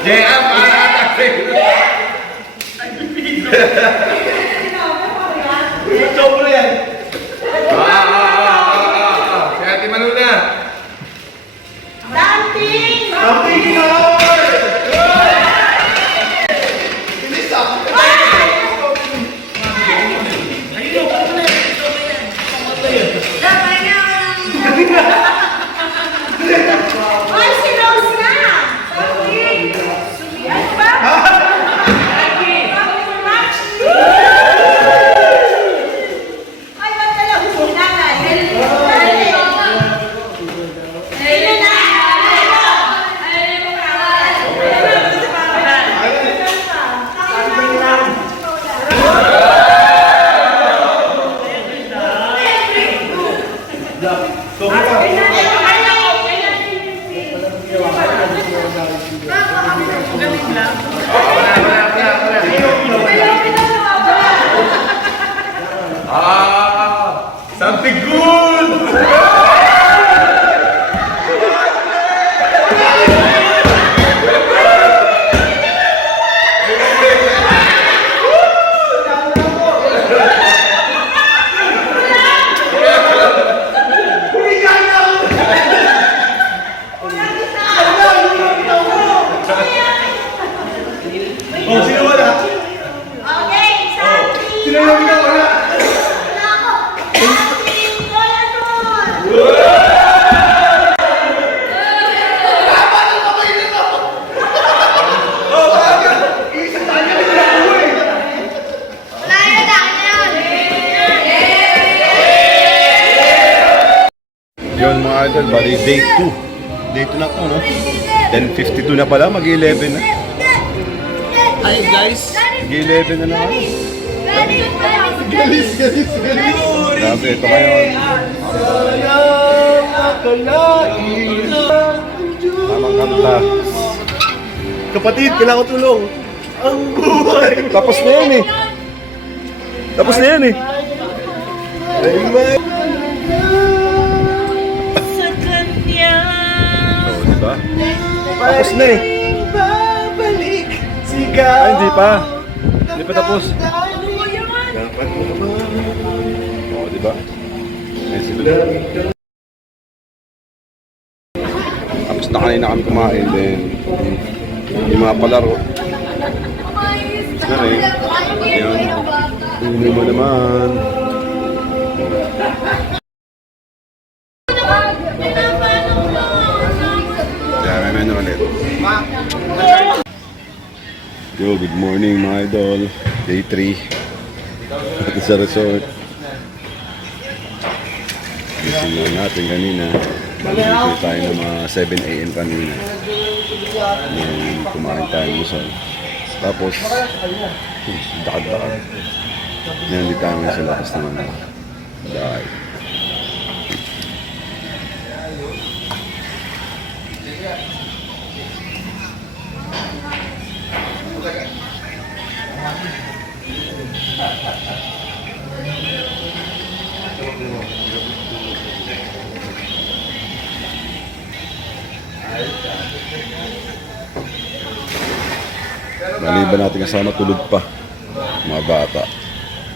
JM, atak. Sobra yan! Si Ate Manu na. Dancing. Something hard! Ay, si Rose na. Sorry. Ano ba? Ay, ba't pala gusto nanay? Sino na? Something good! Oh, sino wala? Okay, something. Sino yung wala? Wala ako. Something colorful. Wala yun, akin na yun. Yun mga idol, bali day 2. Day 2 na to, no? 10:52 na pala, mag-11 na. Ay guys. Mag-11 na naman. Galis. Grabe, ito ngayon. Tamang kanta. Kapatid, kailangan ko tulong. Ang buhay. Tapos na yan eh. Tapos na yan eh. Sa kanya. Oo, diba? Tapos na eh. Ay, hindi pa. Hindi pa tapos. Oo, diba? Ay, sila. Tapos na kanina kami kumain din. Yung mga palaro. Tapos na rin. Yun. Hindi mo naman. Kaya may menu ulit. Yo, good morning mga idol. Day 3. Ito sa resort. Gising lang natin kanina. Balik tayo ng mga 7 a.m. kanina. Nung kumain tayo ng musal. Tapos, dakad-dakad. Nandito tayo sa lakas ng dahil. Maliban natin kasama tulog pa mga bata.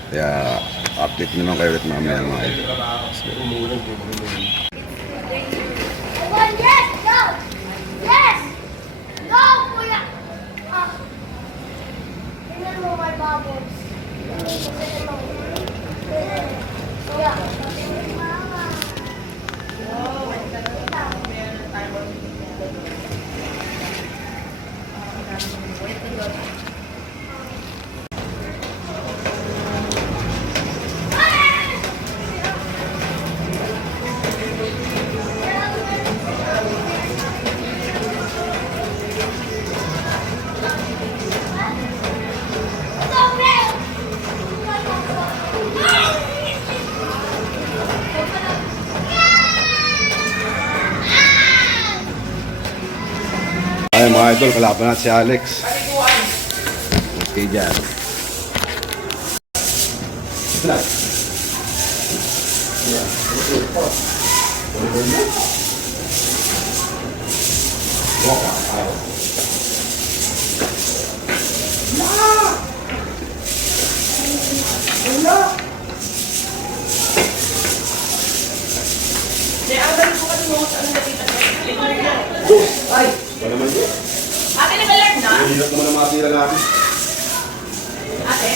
Kaya update naman kayo ulit mamaya mga idol. Let's go. Yes! Go! Yes! Go, kuya! Ah. Tingnan mo my bubbles. Kuya. Ay mga idol, kalaban natin si Alex. Okay dyan. Ate, nag-alert na? Hirap naman ang mga tira natin. Ate?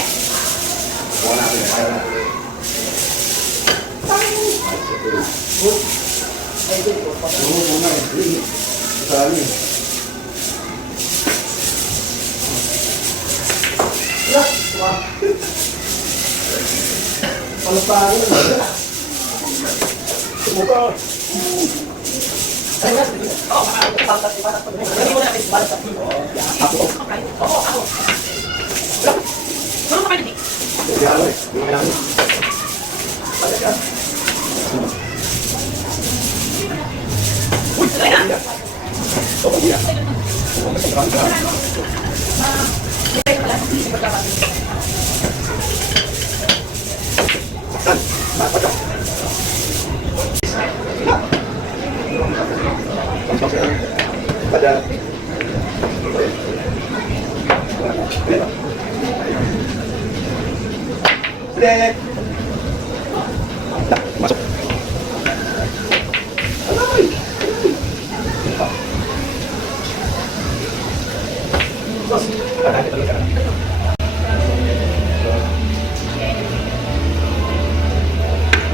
Kuha natin, kaya na. Masuk.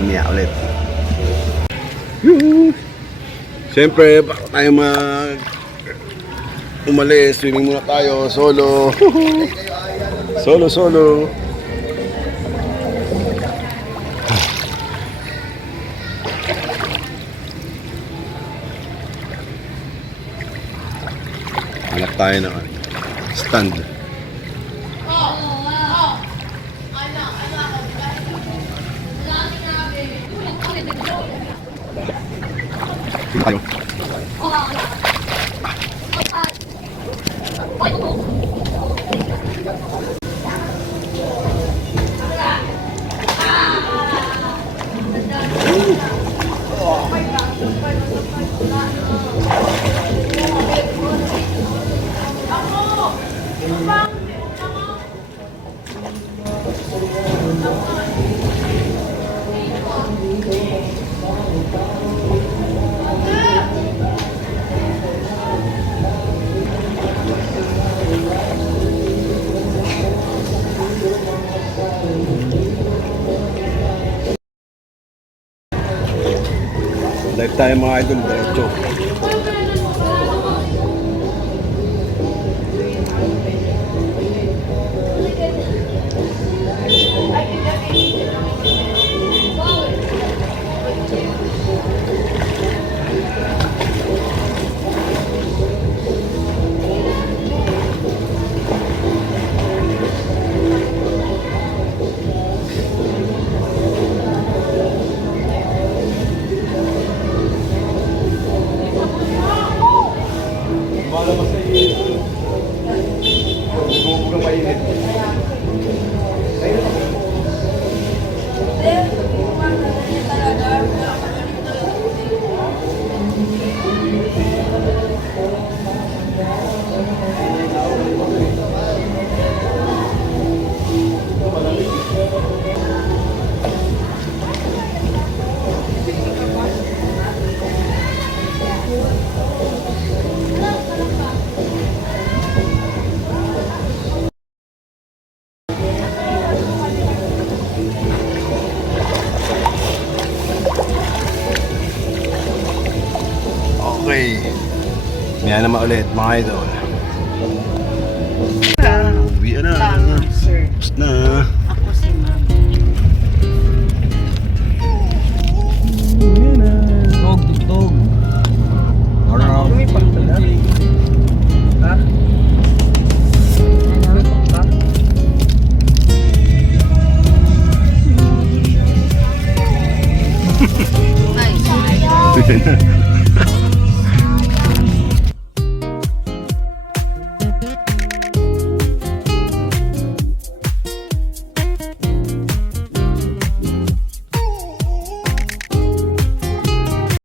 Niya ulit. Siyempre, bago tayo umalis, swimming muna tayo, solo. Solo. Hanap tayo ng stand. Sige tayo. Dive tayo mga idol, diretso. sama ulit mga idol. Uwi na. Tapos na.